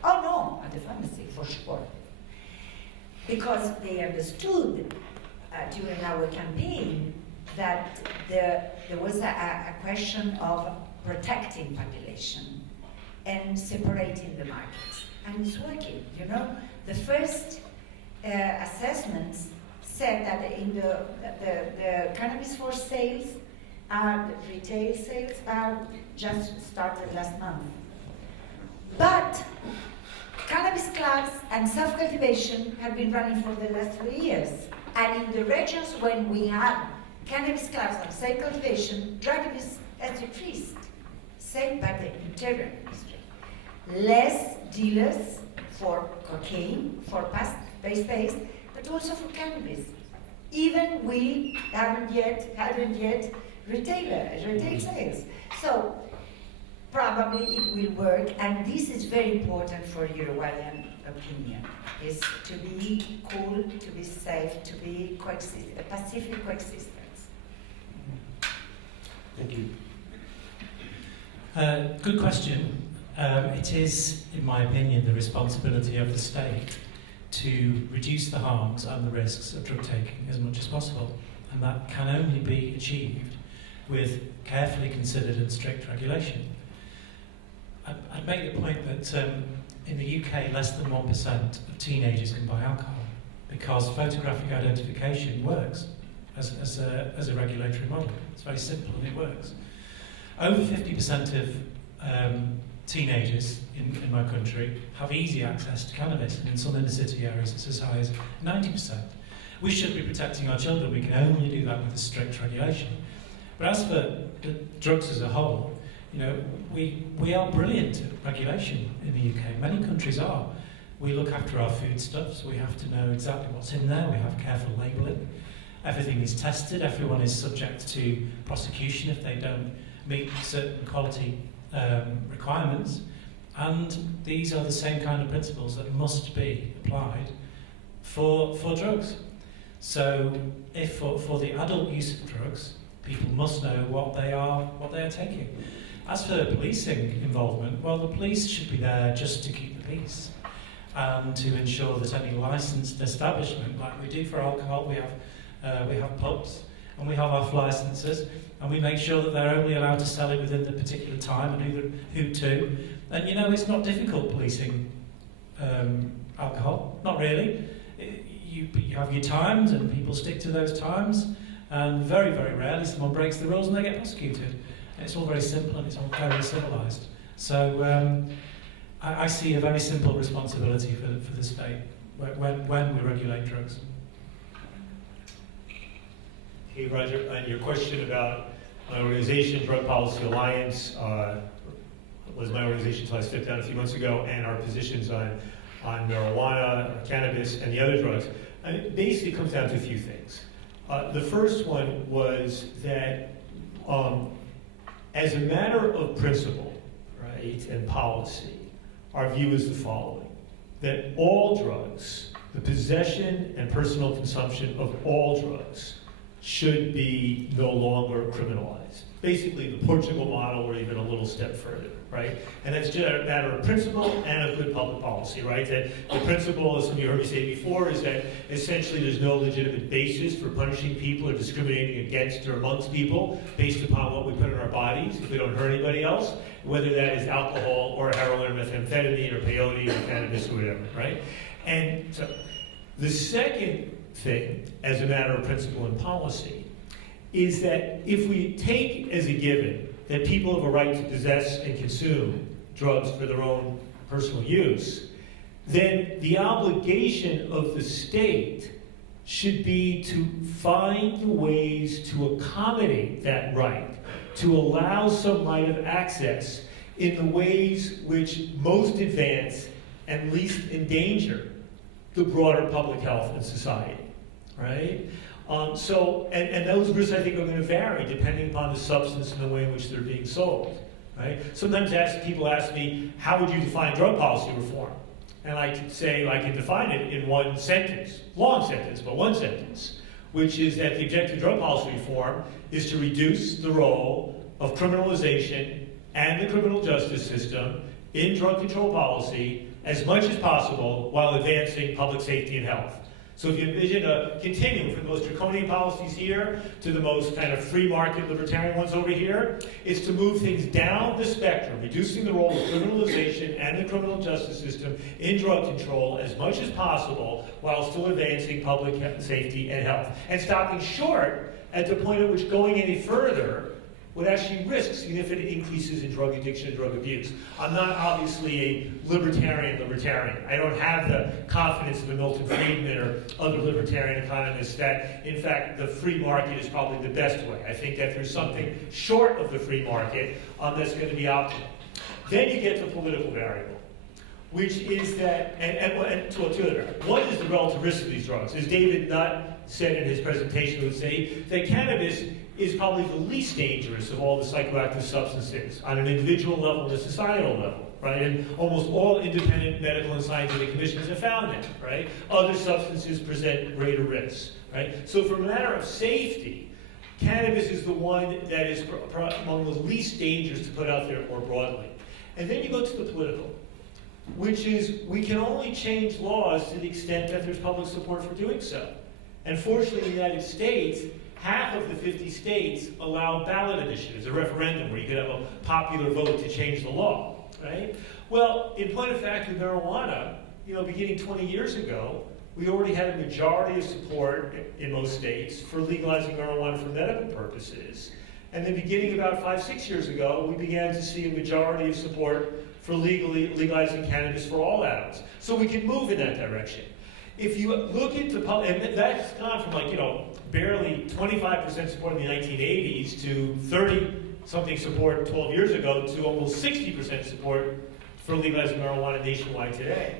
Oh no, at the pharmacy, for sure. Because they understood during our campaign that there was a question of protecting population and separating the markets. And it's working, The first assessments said that in the cannabis for sales, the retail sales just started last month. But Cannabis clubs and self-cultivation have been running for the last 3 years. And in the regions when we have cannabis clubs and self-cultivation, drug abuse has decreased. Same by the interior industry. Less dealers for cocaine, for base, but also for cannabis. Even we haven't yet retail sales. So probably it will work, and this is very important for Uruguayan opinion, is to be cool, to be safe, to be a pacific coexistence. Thank you. Good question. It is, in my opinion, the responsibility of the state to reduce the harms and the risks of drug taking as much as possible. And that can only be achieved with carefully considered and strict regulation. I'd make the point that in the UK, less than 1% of teenagers can buy alcohol because photographic identification works as a regulatory model. It's very simple and it works. Over 50% of teenagers in my country have easy access to cannabis, and in some inner city areas it's as high as 90%. We should be protecting our children. We can only do that with a strict regulation. But as for the drugs as a whole, you know, we are brilliant at regulation in the UK. Many countries are. We look after our foodstuffs. We have to know exactly what's in there. We have careful labelling. Everything is tested. Everyone is subject to prosecution if they don't meet certain quality requirements. And these are the same kind of principles that must be applied for drugs. So if for the adult use of drugs, people must know what they are taking. As for policing involvement, well, the police should be there just to keep the peace and to ensure that any licensed establishment, like we do for alcohol, we have pubs and we have off licenses, and we make sure that they're only allowed to sell it within the particular time and who to. And you know, it's not difficult policing alcohol, not really. You have your times and people stick to those times, and very, very rarely someone breaks the rules and they get prosecuted. And it's all very simple and it's all very civilised. So I see a very simple responsibility for the state when we regulate drugs. Hey, Roger, on your question about my organization, Drug Policy Alliance, was my organization until I stepped down a few months ago, and our positions on marijuana, cannabis, and the other drugs. And it basically comes down to a few things. The first one was that as a matter of principle, right, and policy, our view is the following: that all drugs, the possession and personal consumption of all drugs, should be no longer criminalized. Basically, the Portugal model, or even a little step further, right? And that's just a matter of principle and of good public policy, right? That the principle, as some of you heard me say before, is that essentially there's no legitimate basis for punishing people or discriminating against or amongst people based upon what we put in our bodies if we don't hurt anybody else, whether that is alcohol or heroin or methamphetamine or peyote or cannabis or whatever, right? And so the second thing, as a matter of principle and policy, is that if we take as a given that people have a right to possess and consume drugs for their own personal use, then the obligation of the state should be to find ways to accommodate that right, to allow some right of access in the ways which most advance and least endanger the broader public health and society, right? And those risks, I think, are going to vary depending upon the substance and the way in which they're being sold, right? Sometimes people ask me, how would you define drug policy reform? And I can say, I can define it in one sentence, long sentence, but one sentence, which is that the objective of drug policy reform is to reduce the role of criminalization and the criminal justice system in drug control policy as much as possible while advancing public safety and health. So if you envision a continuum from the most draconian policies here to the most kind of free market libertarian ones over here, it's to move things down the spectrum, reducing the role of criminalization and the criminal justice system in drug control as much as possible while still advancing public safety and health. And stopping short at the point at which going any further would actually risk significant increases in drug addiction and drug abuse. I'm not obviously a libertarian. I don't have the confidence of a Milton Friedman or other libertarian economists that, in fact, the free market is probably the best way. I think that there's something short of the free market that's going to be optimal. Then you get the political variable, which is that, and two other variables. One is the relative risk of these drugs. As David Nutt said in his presentation, would say that cannabis is probably the least dangerous of all the psychoactive substances on an individual level and a societal level, right? And almost all independent medical and scientific commissions have found that, right? Other substances present greater risks, right? So for a matter of safety, cannabis is the one that is among the least dangerous to put out there more broadly. And then you go to the political, which is we can only change laws to the extent that there's public support for doing so. And fortunately, in the United States, half of the 50 states allow ballot initiatives, a referendum where you could have a popular vote to change the law, right? Well, in point of fact, with marijuana, beginning 20 years ago, we already had a majority of support in most states for legalizing marijuana for medical purposes. And then beginning about 5-6 years ago, we began to see a majority of support for legalizing cannabis for all adults. So we can move in that direction. If you look at the public, and that's gone from barely 25% support in the 1980s to 30-something support 12 years ago to almost 60% support for legalizing marijuana nationwide today.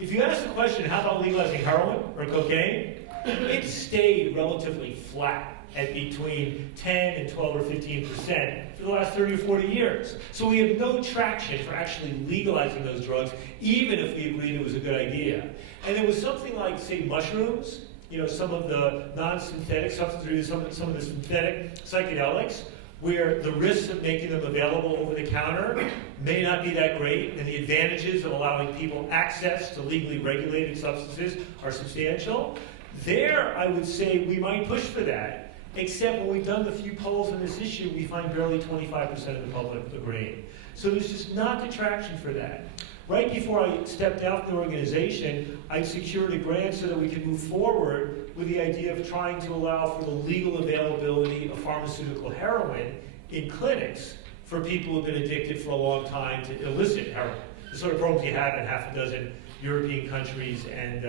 If you ask the question, how about legalizing heroin or cocaine? It stayed relatively flat at between 10 and 12 or 15% for the last 30 or 40 years. So we have no traction for actually legalizing those drugs, even if we agreed it was a good idea. And it was something like, say, mushrooms, some of the non-synthetic substances, or some of the synthetic psychedelics, where the risks of making them available over the counter may not be that great, and the advantages of allowing people access to legally regulated substances are substantial. There, I would say we might push for that, except when we've done the few polls on this issue, we find barely 25% of the public agreeing. So there's just not the traction for that. Right before I stepped out from the organization, I secured a grant so that we could move forward with the idea of trying to allow for the legal availability of pharmaceutical heroin in clinics for people who have been addicted for a long time to illicit heroin. The sort of programs you have in half a dozen European countries and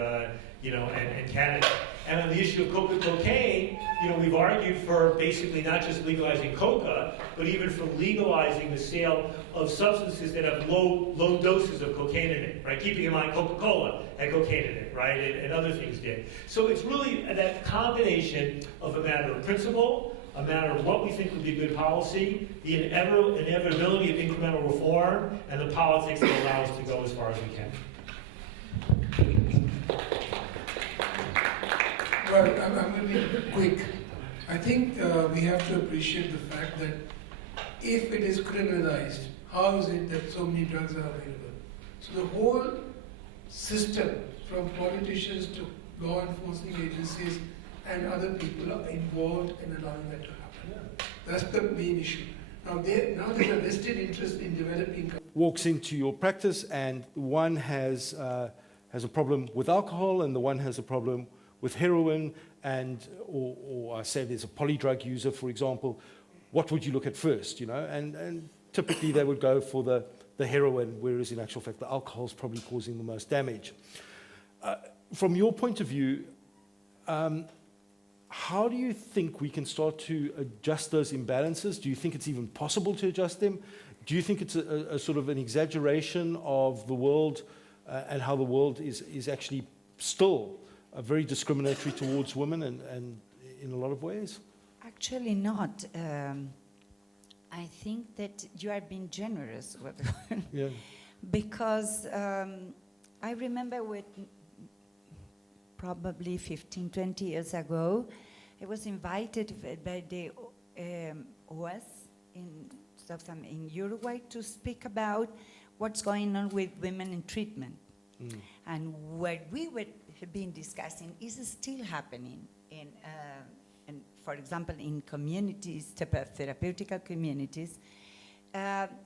Canada. And on the issue of cocaine, we've argued for basically not just legalizing coca, but even for legalizing the sale of substances that have low doses of cocaine in it, right? Keeping in mind Coca-Cola had cocaine in it, right? And other things did. So it's really that combination of a matter of principle, a matter of what we think would be good policy, the inevitability of incremental reform, and the politics that allow us to go as far as we can. Well, I'm going to be quick. I think we have to appreciate the fact that if it is criminalized, how is it that so many drugs are available? So the whole system, from politicians to law enforcement agencies and other people, are involved in allowing that to happen. That's the main issue. Now there's a vested interest in developing. Walks into your practice, and one has a problem with alcohol, and the one has a problem with heroin, or say there's a polydrug user, for example. What would you look at first, And typically they would go for the heroin, whereas in actual fact the alcohol is probably causing the most damage. From your point of view, how do you think we can start to adjust those imbalances? Do you think it's even possible to adjust them? Do you think it's a sort of an exaggeration of the world and how the world is actually still very discriminatory towards women and in a lot of ways? Actually not. I think that you are being generous with Yeah. because I remember with probably 15, 20 years ago, I was invited by the OAS in Uruguay to speak about what's going on with women in treatment. Mm. And what we have been discussing is still happening in for example, in communities, therapeutic communities.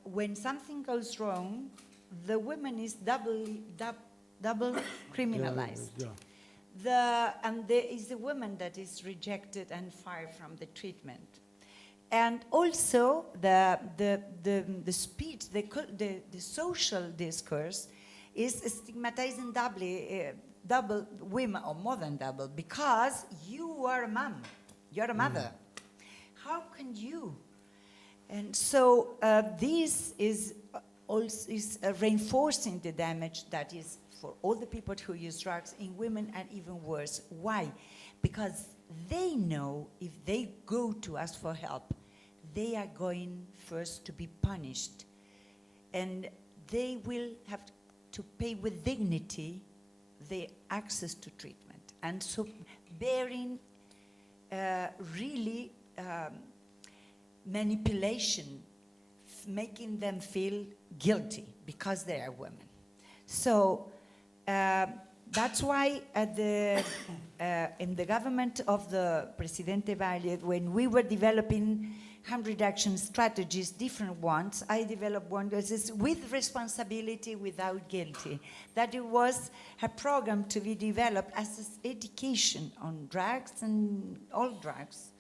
When something goes wrong, the woman is double criminalized. Yeah. And there is a woman that is rejected and fired from the treatment. And also the speech, the social discourse is stigmatizing double women, or more than double, because you are a mom, you're a mother. How can you? And so this is also reinforcing the damage that is for all the people who use drugs in women, and even worse. Why? Because they know if they go to ask for help, they are going first to be punished, and they will have to pay with dignity the access to treatment. And so bearing really manipulation, making them feel guilty because they are women. So that's why in the government of the Presidente Valle, when we were developing harm reduction strategies, different ones, I developed one that is with responsibility, without guilty. That it was a program to be developed as education on drugs and all drugs.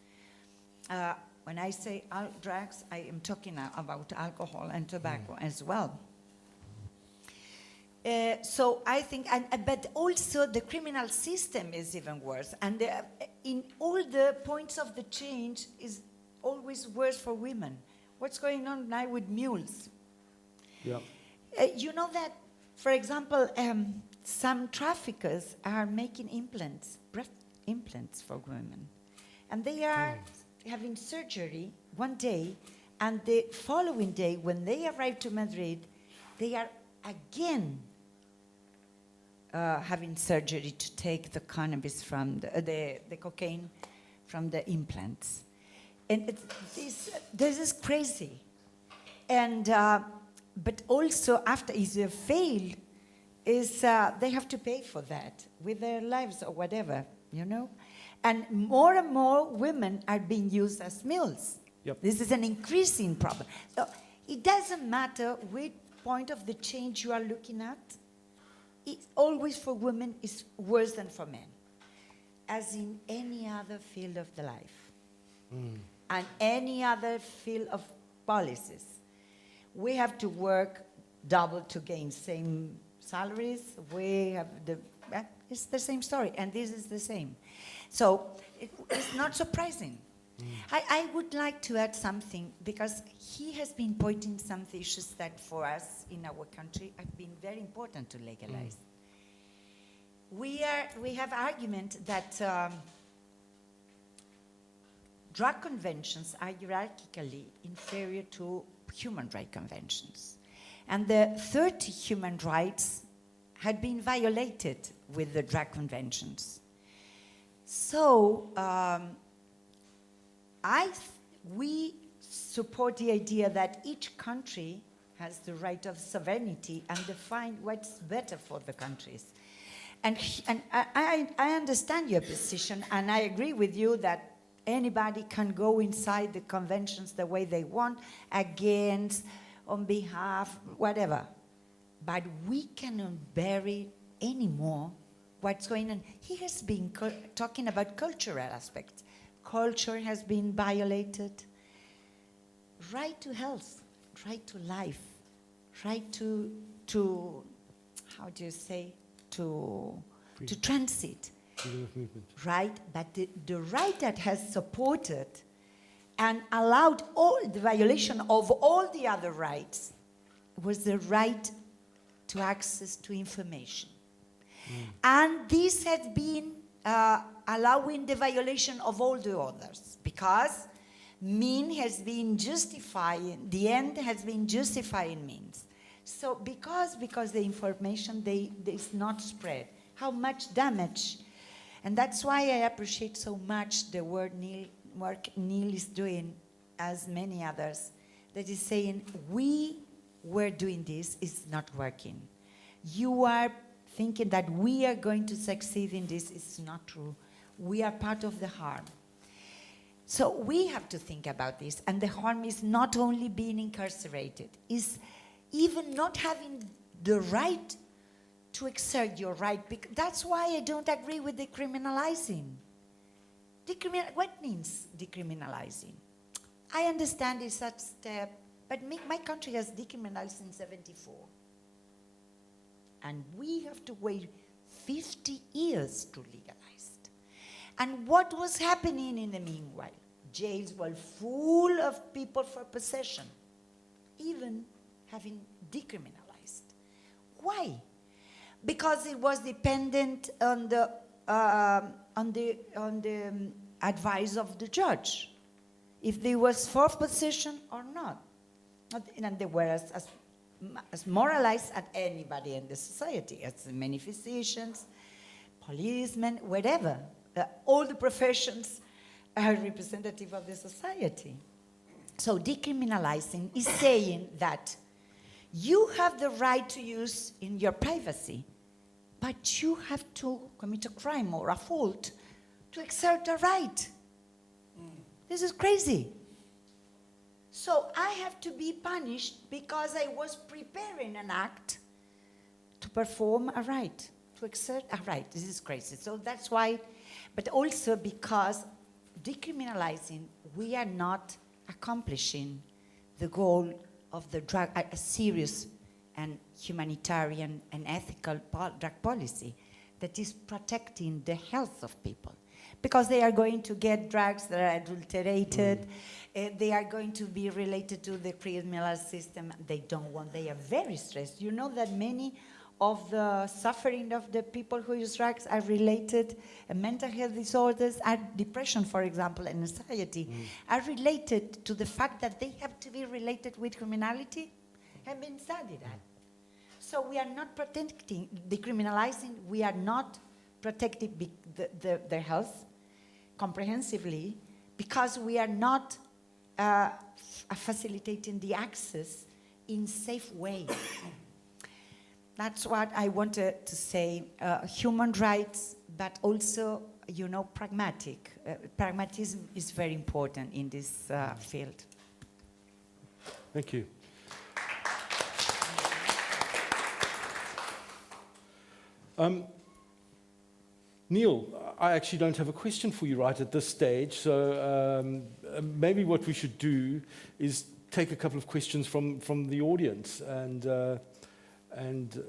When I say all drugs, I am talking about alcohol and tobacco as well. So I think, but also the criminal system is even worse. And in all the points of the change is always worse for women. What's going on now with mules? Yeah. You know that, for example, some traffickers are making implants, breast implants for women. And they are having surgery one day, and the following day, when they arrive to Madrid, they are again having surgery to take the cannabis from the cocaine from the implants. And this is crazy. And, but also after if they fail, they have to pay for that with their lives or whatever, you know? And more women are being used as mules. Yep. This is an increasing problem. So it doesn't matter which point of the change you are looking at. It always for women is worse than for men, as in any other field of the life. And any other field of policies. We have to work double to gain same salaries. We have it's the same story, and this is the same. So it's not surprising. I would like to add something, because he has been pointing some issues that for us in our country have been very important to legalize. We have argument that drug conventions are hierarchically inferior to human rights conventions. And the 30 human rights had been violated with the drug conventions. So we support the idea that each country has the right of sovereignty and define what's better for the countries. And I understand your position, and I agree with you that anybody can go inside the conventions the way they want, against, on behalf, whatever. But we cannot bury anymore what's going on. He has been talking about cultural aspects. Culture has been violated. Right to health, right to life, right to how do you say, to transit. Freedom of movement. Right, but the right that has supported and allowed all the violation of all the other rights was the right to access to information. And this has been allowing the violation of all the others, because mean has been justifying, the end has been justifying means. So because the information is not spread, how much damage. And that's why I appreciate so much the work Neil is doing, as many others, that is saying, we were doing this, it's not working. You are thinking that we are going to succeed in this, it's not true. We are part of the harm. So we have to think about this, and the harm is not only being incarcerated, is even not having the right to exert your right. That's why I don't agree with decriminalizing. What means decriminalizing? I understand it's such step, but my country has decriminalized in 74. And we have to wait 50 years to legalize. And what was happening in the meanwhile? Jails were full of people for possession, even having decriminalized. Why? Because it was dependent on the advice of the judge, if they was for possession or not. And they were as moralized as anybody in the society, as many physicians, policemen, whatever. All the professions are representative of the society. So decriminalizing is saying that you have the right to use in your privacy, but you have to commit a crime or a fault to exert a right. This is crazy. So I have to be punished because I was preparing an act to perform a right, to exert a right. This is crazy. So that's why, but also because decriminalizing, we are not accomplishing the goal of the drug, a serious and humanitarian and ethical drug policy that is protecting the health of people. Because they are going to get drugs that are adulterated, they are going to be related to the criminal system. They don't want, they are very stressed. You know that many of the suffering of the people who use drugs are related, mental health disorders, depression, for example, and anxiety, are related to the fact that they have to be related with criminality, have been studied at. So we are not protecting, decriminalizing, we are not protecting their health comprehensively because we are not facilitating the access in safe way. That's what I wanted to say, human rights, but also, you know, pragmatic. Pragmatism is very important in this field. Thank you. Neil, I actually don't have a question for you right at this stage, so maybe what we should do is take a couple of questions from the audience and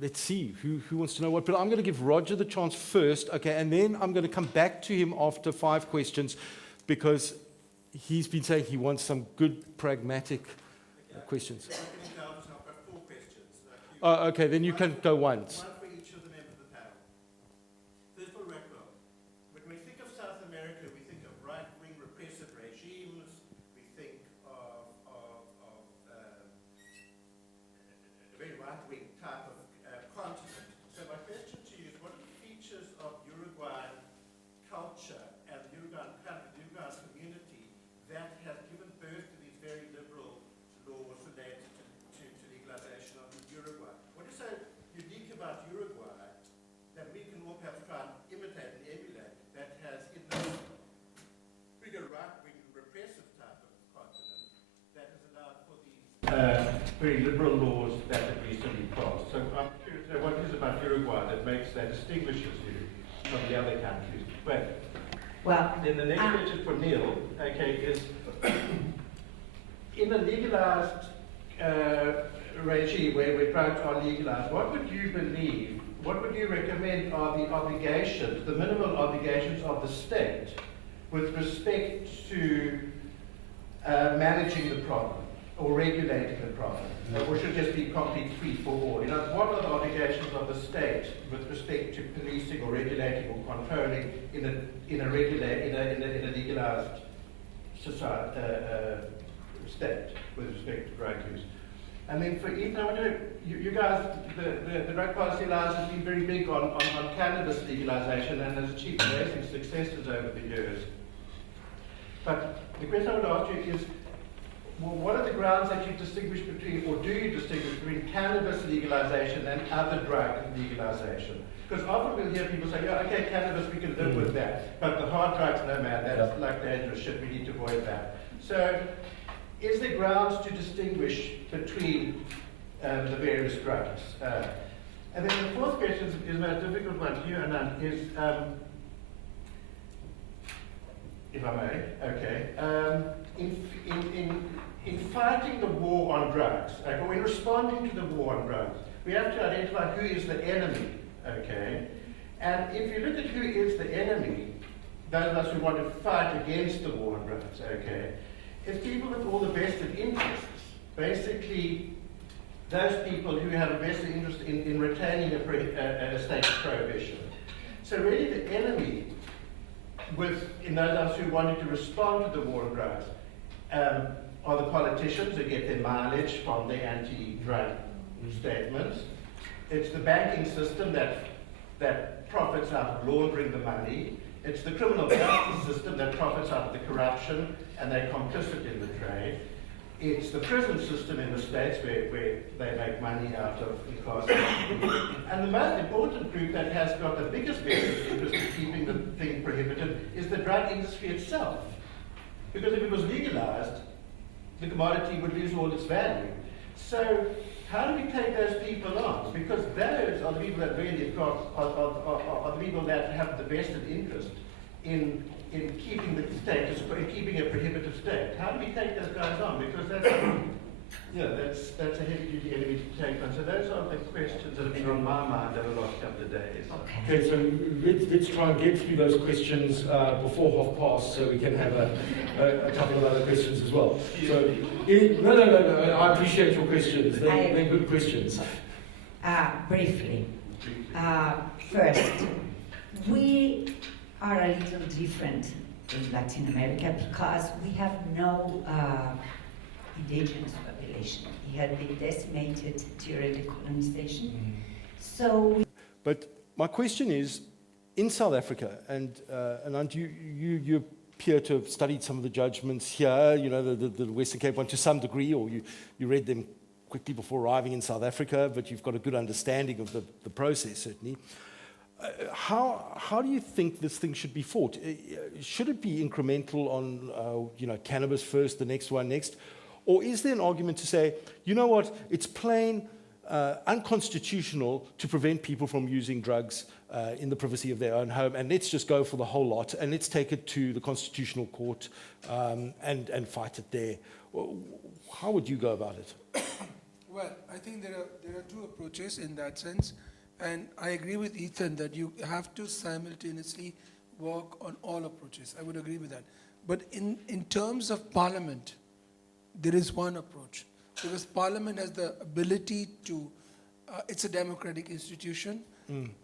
let's see who wants to know what. But I'm going to give Roger the chance first, okay, and then I'm going to come back to him after 5 questions because he's been saying he wants some good pragmatic questions. Oh, okay, then you can go once. One for each of the members of the panel. First for Raquel. When we think of South America, we think of right-wing repressive regimes. We think of a very right-wing type of continent. So my question to you is, what are the features of Uruguayan culture and the Uruguayan community that has given birth to these very liberal laws related to legalization of Uruguay? What is so unique about Uruguay that we can all perhaps try and imitate and emulate that has in this bigger right-wing repressive type of continent that has allowed for these very liberal laws that have recently passed? So I'm curious to know what it is about Uruguay that distinguishes you from the other countries. But then the next question for Neil, okay, is in a legalized regime where drugs are legalized, what would you believe, what would you recommend are the obligations, the minimal obligations of the state with respect to managing the problem or regulating the problem? Or should it just be complete free for all? You know, what are the obligations of the state with respect to policing or regulating or controlling in a legalized society, state with respect to drug use? And then for Ethan, I wonder, you guys, the drug policy alliance has been very big on cannabis legalization and has achieved amazing successes over the years. But the question I would ask you is, well, what are the grounds that you distinguish between, or do you distinguish between cannabis legalization and other drug legalization? Because often we'll hear people say, yeah, okay, cannabis, we can live with that. But the hard drugs, no man, that's like dangerous shit, we need to avoid that. So, is there grounds to distinguish between the various drugs? And then the fourth question is a difficult one to you, Anand, is if I may, okay. In fighting the war on drugs, okay, when responding to the war on drugs, we have to identify who is the enemy, okay? And if you look at who is the enemy, those of us who want to fight against the war on drugs, okay, it's people with all the vested interests. Basically, those people who have a vested interest in retaining a state of prohibition. So really the enemy in those of us who wanted to respond to the war on drugs are the politicians who get their mileage from their anti-drug statements. It's the banking system that profits out of laundering the money. It's the criminal justice system that profits out of the corruption and they're complicit in the trade. It's the prison system in the States where they make money out of incarceration. And the most important group that has got the biggest vested interest in keeping the thing prohibited is the drug industry itself. Because if it was legalized, the commodity would lose all its value. So how do we take those people on? Because those are the people that really are the people that have the vested interest in keeping the status, in keeping a prohibitive state. How do we take those guys on? Because that's a heavy-duty enemy to take on. So those are the questions that have been on my mind over the last couple of days. Okay, so let's try and get through those questions before 1:30 so we can have a couple of other questions as well. So, no, I appreciate your questions. They're good questions. Briefly. First, we are a little different in Latin America because we have no indigenous population. It had been decimated during the colonization. So, but my question is, in South Africa, and you appear to have studied some of the judgments here, you know, the Western Cape one to some degree, or you read them quickly before arriving in South Africa, but you've got a good understanding of the process, certainly. How do you think this thing should be fought? Should it be incremental on, cannabis first, the next one next? Or is there an argument to say, you know what, it's plain unconstitutional to prevent people from using drugs in the privacy of their own home, and let's just go for the whole lot, and let's take it to the Constitutional Court and fight it there? How would you go about it? Well, I think there are two approaches in that sense. And I agree with Ethan that you have to simultaneously work on all approaches. I would agree with that. But in terms of Parliament, there is one approach. Because Parliament has the ability to, it's a democratic institution.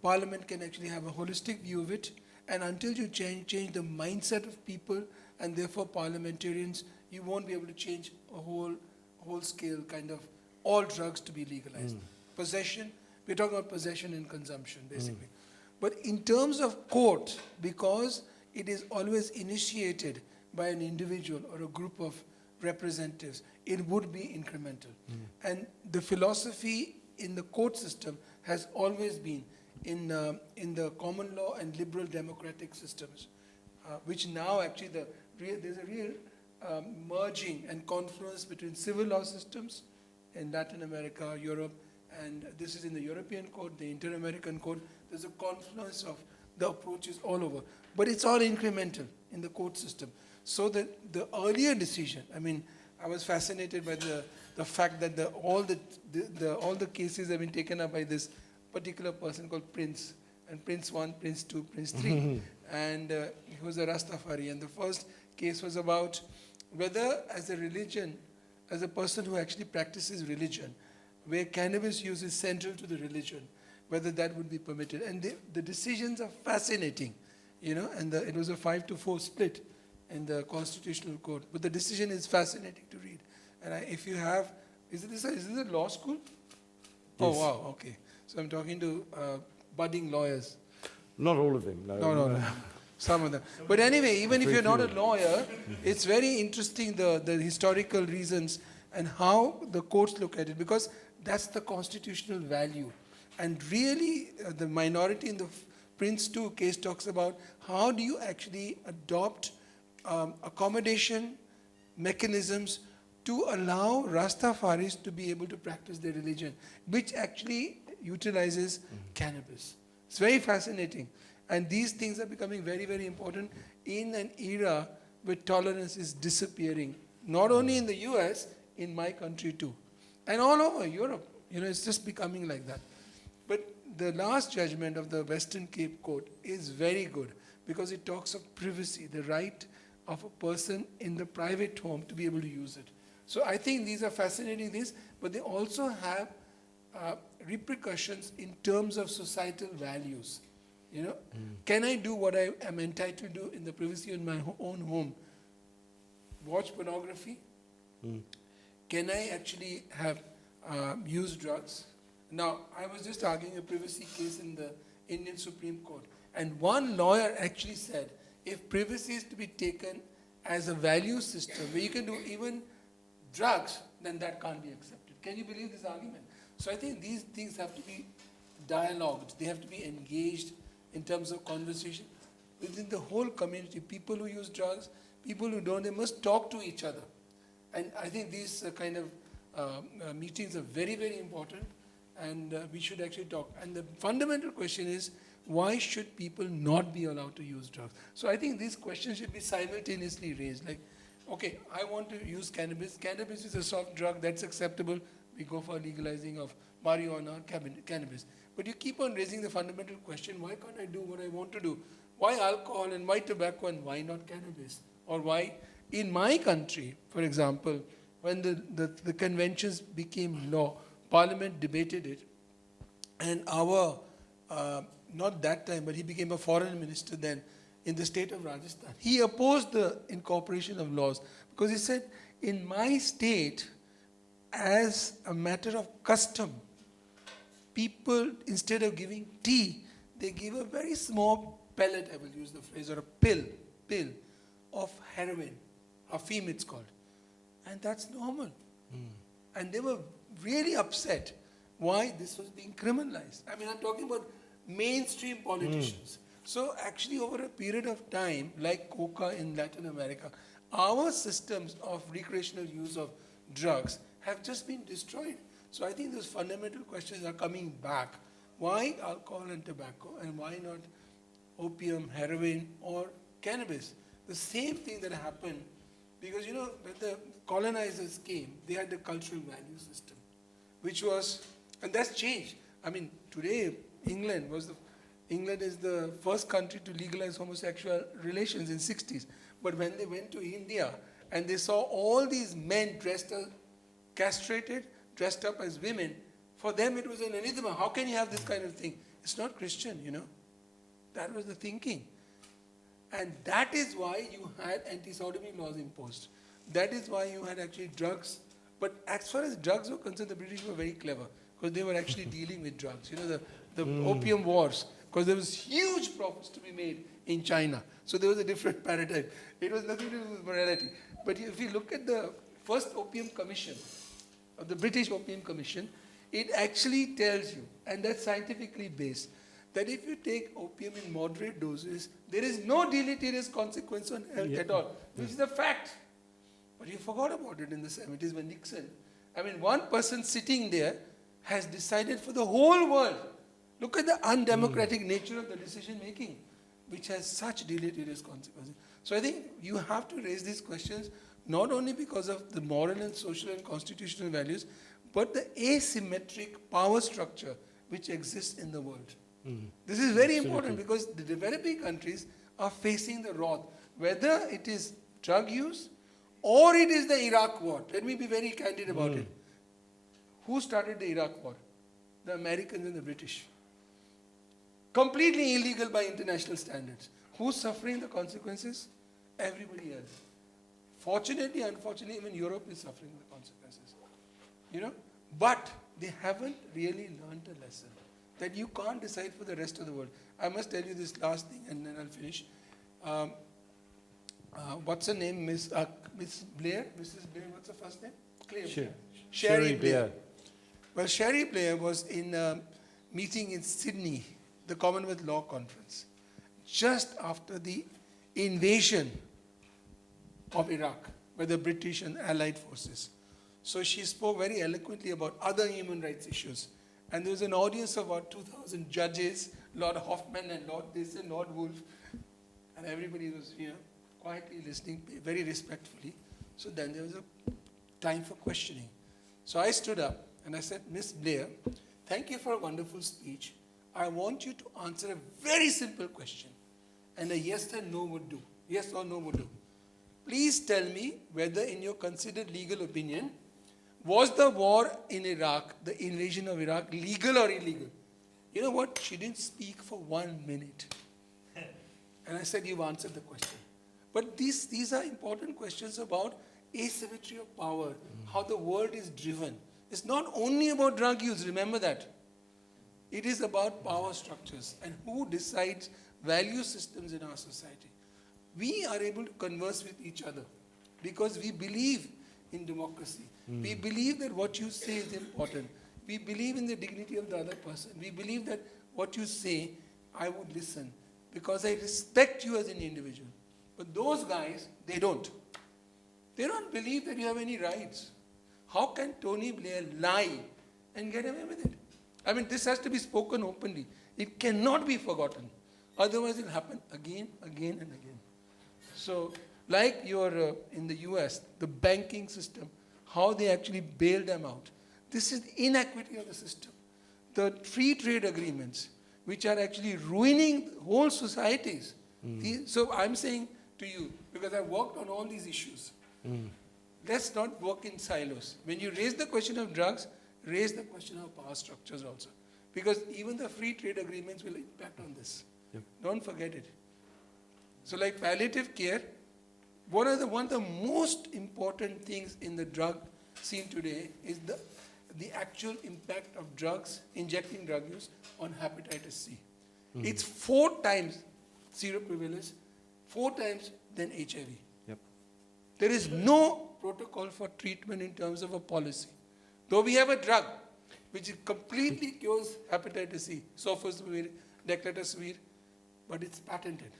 Parliament can actually have a holistic view of it. And until you change the mindset of people and therefore parliamentarians, you won't be able to change a whole scale kind of all drugs to be legalized. Possession, we're talking about possession and consumption, basically. But in terms of court, because it is always initiated by an individual or a group of representatives, it would be incremental. And the philosophy in the court system has always been in the common law and liberal democratic systems, which now actually there's a real merging and confluence between civil law systems in Latin America, Europe, and this is in the European Court, the Inter-American Court. There's a confluence of the approaches all over. But it's all incremental in the court system. So that the earlier decision, I mean, I was fascinated by the fact that all the cases have been taken up by this particular person called Prince. And Prince 1, Prince 2, Prince 3. And he was a Rastafari. And the first case was about whether as a religion, as a person who actually practices religion, where cannabis use is central to the religion, whether that would be permitted. And the decisions are fascinating, and it was a 5-4 split in the Constitutional Court. But the decision is fascinating to read. And if you have, is this a law school? Yes. Oh, wow, okay. So I'm talking to budding lawyers. Not all of them, no. No. Some of them. But anyway, even if you're not a lawyer, it's very interesting the historical reasons and how the courts look at it, because that's the constitutional value. And really, the minority in the Prince 2 case talks about how do you actually adopt accommodation mechanisms to allow Rastafaris to be able to practice their religion, which actually utilizes cannabis. It's very fascinating. And these things are becoming very, very important in an era with tolerance is disappearing. Not only in the US, in my country too. And all over Europe. It's just becoming like that. But the last judgment of the Western Cape Court is very good because it talks of privacy, the right of a person in the private home to be able to use it. So I think these are fascinating things, but they also have repercussions in terms of societal values. Can I do what I am entitled to do in the privacy of my own home? Watch pornography? Can I actually have used drugs? Now, I was just arguing a privacy case in the Indian Supreme Court, and one lawyer actually said, if privacy is to be taken as a value system where you can do even drugs, then that can't be accepted. Can you believe this argument? So I think these things have to be dialogued. They have to be engaged in terms of conversation within the whole community. People who use drugs, people who don't, they must talk to each other. And I think these kind of meetings are very, very important, and we should actually talk. And the fundamental question is, why should people not be allowed to use drugs? So I think these questions should be simultaneously raised. Like, okay, I want to use cannabis. Cannabis is a soft drug, that's acceptable. We go for legalizing of marijuana or cannabis. But you keep on raising the fundamental question, why can't I do what I want to do? Why alcohol and why tobacco and why not cannabis? Or why, in my country, for example, when the conventions became law, Parliament debated it, and our, not that time, but he became a foreign minister then in the state of Rajasthan. He opposed the incorporation of laws because he said, in my state, as a matter of custom, people, instead of giving tea, they give a very small pellet, I will use the phrase, or a pill of heroin, Afim it's called. And that's normal. And they were really upset why this was being criminalized. I mean, I'm talking about mainstream politicians. So actually over a period of time, like coca in Latin America, our systems of recreational use of drugs have just been destroyed. So I think those fundamental questions are coming back. Why alcohol and tobacco, and why not opium, heroin, or cannabis? The same thing that happened, because when the colonizers came, they had the cultural value system, which was, and that's changed. I mean, today England is the first country to legalize homosexual relations in 60s. But when they went to India and they saw all these men dressed as castrated, dressed up as women, for them it was an anathema. How can you have this kind of thing? It's not Christian, That was the thinking. And that is why you had anti-sodomy laws imposed. That is why you had actually drugs. But as far as drugs were concerned, the British were very clever because they were actually dealing with drugs. The opium wars, because there was huge profits to be made in China. So there was a different paradigm. It was nothing to do with morality. But if you look at the first Opium Commission, of the British Opium Commission, it actually tells you, and that's scientifically based, that if you take opium in moderate doses, there is no deleterious consequence on health at all, which is a fact. But you forgot about it in the 70s when Nixon, one person sitting there has decided for the whole world. Look at the undemocratic nature of the decision making, which has such deleterious consequences. So I think you have to raise these questions not only because of the moral and social and constitutional values, but the asymmetric power structure which exists in the world. This is very important because the developing countries are facing the wrath, whether it is drug use or it is the Iraq war. Let me be very candid about it. Who started the Iraq war? The Americans and the British. Completely illegal by international standards. Who's suffering the consequences? Everybody else. Fortunately, unfortunately, even Europe is suffering the consequences. But they haven't really learned a lesson that you can't decide for the rest of the world. I must tell you this last thing and then I'll finish. What's her name? Miss Blair? Mrs. Blair, what's her first name? Sherry Blair. Well, Sherry Blair was in a meeting in Sydney, the Commonwealth Law Conference, just after the invasion of Iraq by the British and Allied forces. So she spoke very eloquently about other human rights issues. And there was an audience of about 2,000 judges, Lord Hoffman and Lord this and Lord Wolf. And everybody was, quietly listening, very respectfully. So then there was a time for questioning. So I stood up and I said, Miss Blair, thank you for a wonderful speech. I want you to answer a very simple question. And a yes and no would do. Yes or no would do. Please tell me whether in your considered legal opinion, was the war in Iraq, the invasion of Iraq, legal or illegal? You know what? She didn't speak for 1 minute. And I said, you've answered the question. But these are important questions about asymmetry of power, how the world is driven. It's not only about drug use, remember that. It is about power structures and who decides value systems in our society. We are able to converse with each other because we believe in democracy. We believe that what you say is important. We believe in the dignity of the other person. We believe that what you say, I would listen because I respect you as an individual. But those guys, they don't. They don't believe that you have any rights. How can Tony Blair lie and get away with it? I mean, this has to be spoken openly. It cannot be forgotten. Otherwise, it will happen again, again, and again. So, like you're in the US, the banking system, how they actually bail them out. This is the inequity of the system. The free trade agreements, which are actually ruining whole societies. So I'm saying to you, because I've worked on all these issues, let's not work in silos. When you raise the question of drugs, raise the question of power structures also. Because even the free trade agreements will impact on this. Yep. Don't forget it. So like palliative care, one of the most important things in the drug scene today is the actual impact of drugs, injecting drug use on hepatitis C. It's 4 times seroprevalence, 4 times than HIV. Yep. There is no protocol for treatment in terms of a policy. Though we have a drug which completely cures hepatitis C, sofosbuvir, declaratasvir, but it's patented.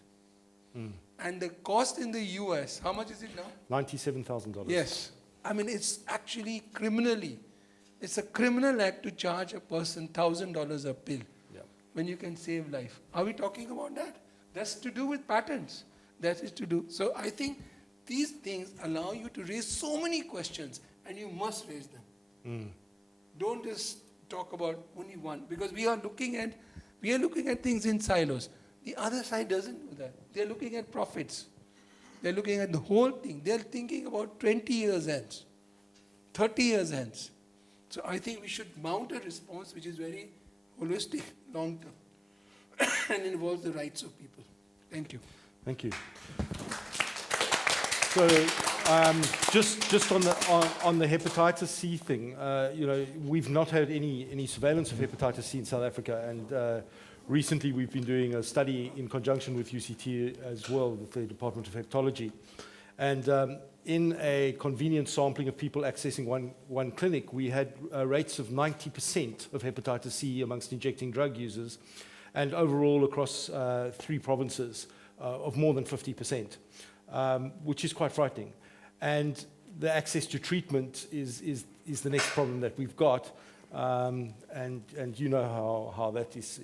And the cost in the US, how much is it now? $97,000. Yes. I mean, it's actually criminally. It's a criminal act to charge a person $1,000 a pill when you can save life. Are we talking about that? That's to do with patents. That is to do. So I think these things allow you to raise so many questions, and you must raise them. Don't just talk about only one, because we are looking at things in silos. The other side doesn't do that. They're looking at profits. They're looking at the whole thing. They're thinking about 20 years hence, 30 years hence. So I think we should mount a response which is very holistic, long-term, and involves the rights of people. Thank you. Thank you. So, just on the hepatitis C thing, we've not had any surveillance of hepatitis C in South Africa, and recently we've been doing a study in conjunction with UCT as well, with the Department of Hepatology, and in a convenient sampling of people accessing one clinic, we had rates of 90% of hepatitis C amongst injecting drug users, and overall across 3 provinces of more than 50%. Which is quite frightening. And the access to treatment is the next problem that we've got. And you know how that is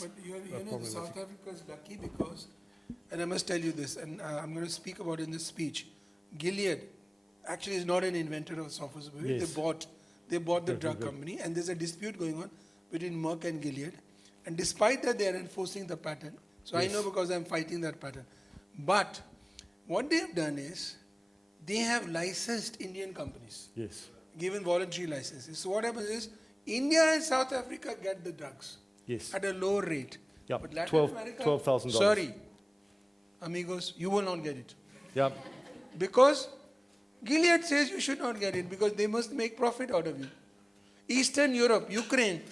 But you know, problematic. South Africa is lucky because, and I must tell you this, and I'm going to speak about it in this speech, Gilead actually is not an inventor of sofosbuvir. Yes. They bought the drug company, and there's a dispute going on between Merck and Gilead. And despite that, they are enforcing the patent. So Yes. I know because I'm fighting that patent. But what they have done is, they have licensed Indian companies, Yes. given voluntary licenses. So what happens is, India and South Africa get the drugs Yes. at a lower rate. Yep. But Latin 12 America, $12,000. sorry, amigos, you will not get it. Yeah. Because Gilead says you should not get it because they must make profit out of you. Eastern Europe, Ukraine,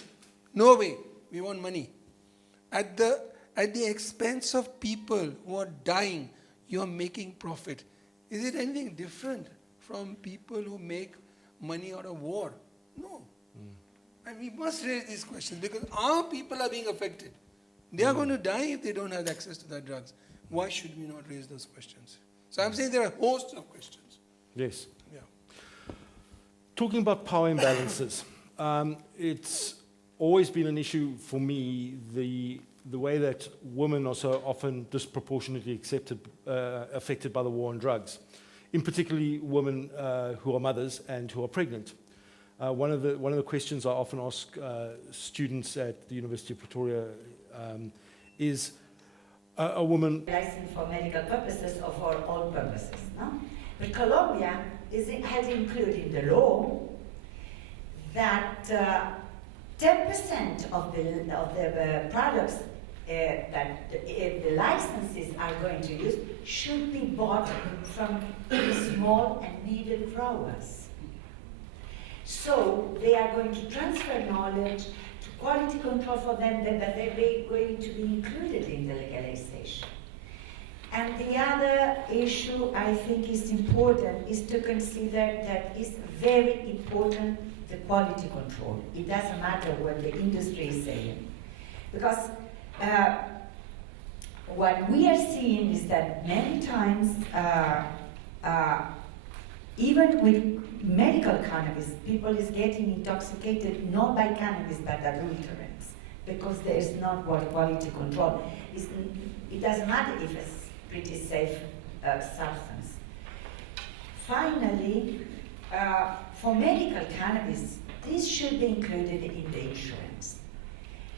no way, we want money. At the expense of people who are dying, you are making profit. Is it anything different from people who make money out of war? No. And we must raise these questions because our people are being affected. They are going to die if they don't have access to their drugs. Why should we not raise those questions? So I'm saying there are hosts of questions. Yes. Yeah. Talking about power imbalances, it's always been an issue for me, the the way that women are so often disproportionately affected by the war on drugs, in particularly women who are mothers and who are pregnant. One of the questions I often ask students at the University of Pretoria is a woman... License for medical purposes or for all purposes, no? But Colombia has included in the law that 10% of the products that the licenses are going to use should be bought from small and medium growers. So they are going to transfer knowledge to quality control for them that they're going to be included in the legalization. And the other issue I think is important is to consider that it's very important the quality control. It doesn't matter what the industry is saying. Because what we are seeing is that many times, even with medical cannabis, people is getting intoxicated not by cannabis but adulterants, because there is not what quality control. It doesn't matter if it's pretty safe substance. Finally, for medical cannabis, this should be included in the insurance.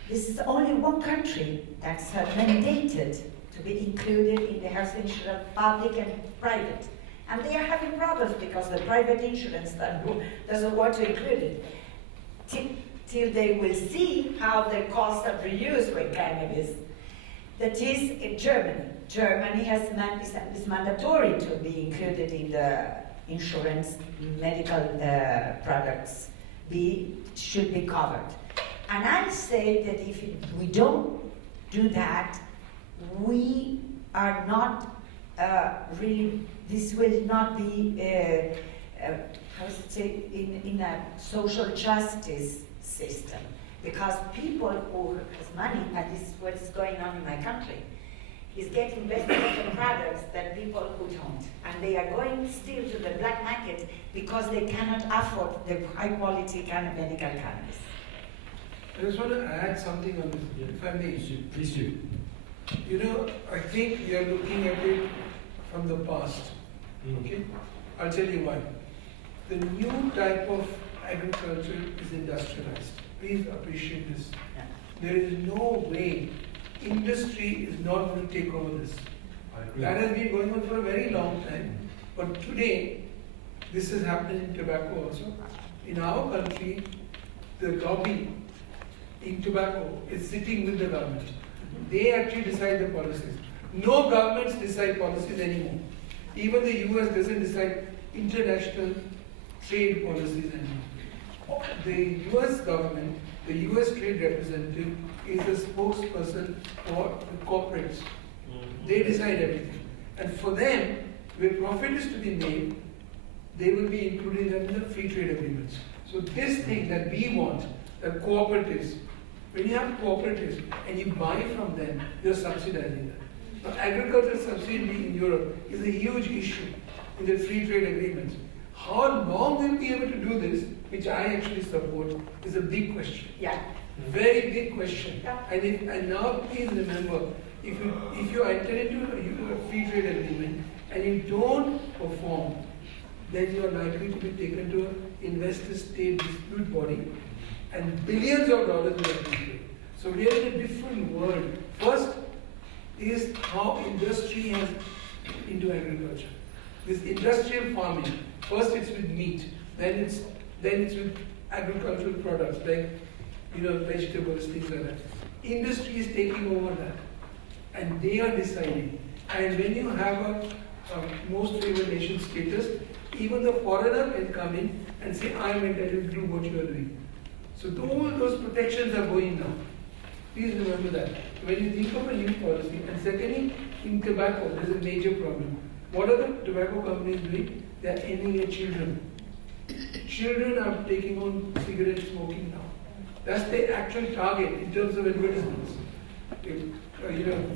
This is only one country that's mandated to be included in the health insurance, public and private. And they are having problems because the private insurance doesn't want to include it. Till they will see how the cost of reuse with cannabis. That is in Germany. Germany is mandatory to be included in the insurance, medical products should be covered. And I say that if we don't do that, we are not really, this will not be, how to say, in a social justice system. Because people who has money, and this is what's going on in my country, is getting better products than people who don't. And they are going still to the black market because they cannot afford the high quality kind of medical cannabis. I just want to add something on this, if I may. Please do. You know, I think we are looking at it from the past. Okay? I'll tell you why. The new type of agriculture is industrialized. Please appreciate this. There is no way industry is not going to take over this. I agree. That has been going on for a very long time. But today, this is happening in tobacco also. In our country, the lobby in tobacco is sitting with the government. They actually decide the policies. No governments decide policies anymore. Even the US doesn't decide international trade policies anymore. The US government, the US trade representative, is the spokesperson for the corporates. They decide everything. And for them, where profit is to be made, they will be included in the free trade agreements. So this thing that we want, the cooperatives, when you have cooperatives and you buy from them, you're subsidizing them. Now, agricultural subsidy in Europe is a huge issue in the free trade agreements. How long we'll be able to do this, which I actually support, is a big question. Yeah. Very big question. And now please remember, if you enter into a free trade agreement and you don't perform, then you are likely to be taken to an investor-state dispute body, and billions of dollars will have to be paid. So we are in a different world. First is how industry has into agriculture. This industrial farming. First it's with meat, then it's with agricultural products like vegetables, things like that. Industry is taking over that, and they are deciding. And when you have a most favored nation status, even the foreigner can come in and say, I am entitled to do what you are doing. So those protections are going now. Please remember that. When you think of a new policy, and secondly, in tobacco, there's a major problem. What are the tobacco companies doing? They are aiming at children. Children are taking on cigarette smoking now. That's the actual target in terms of advertisements.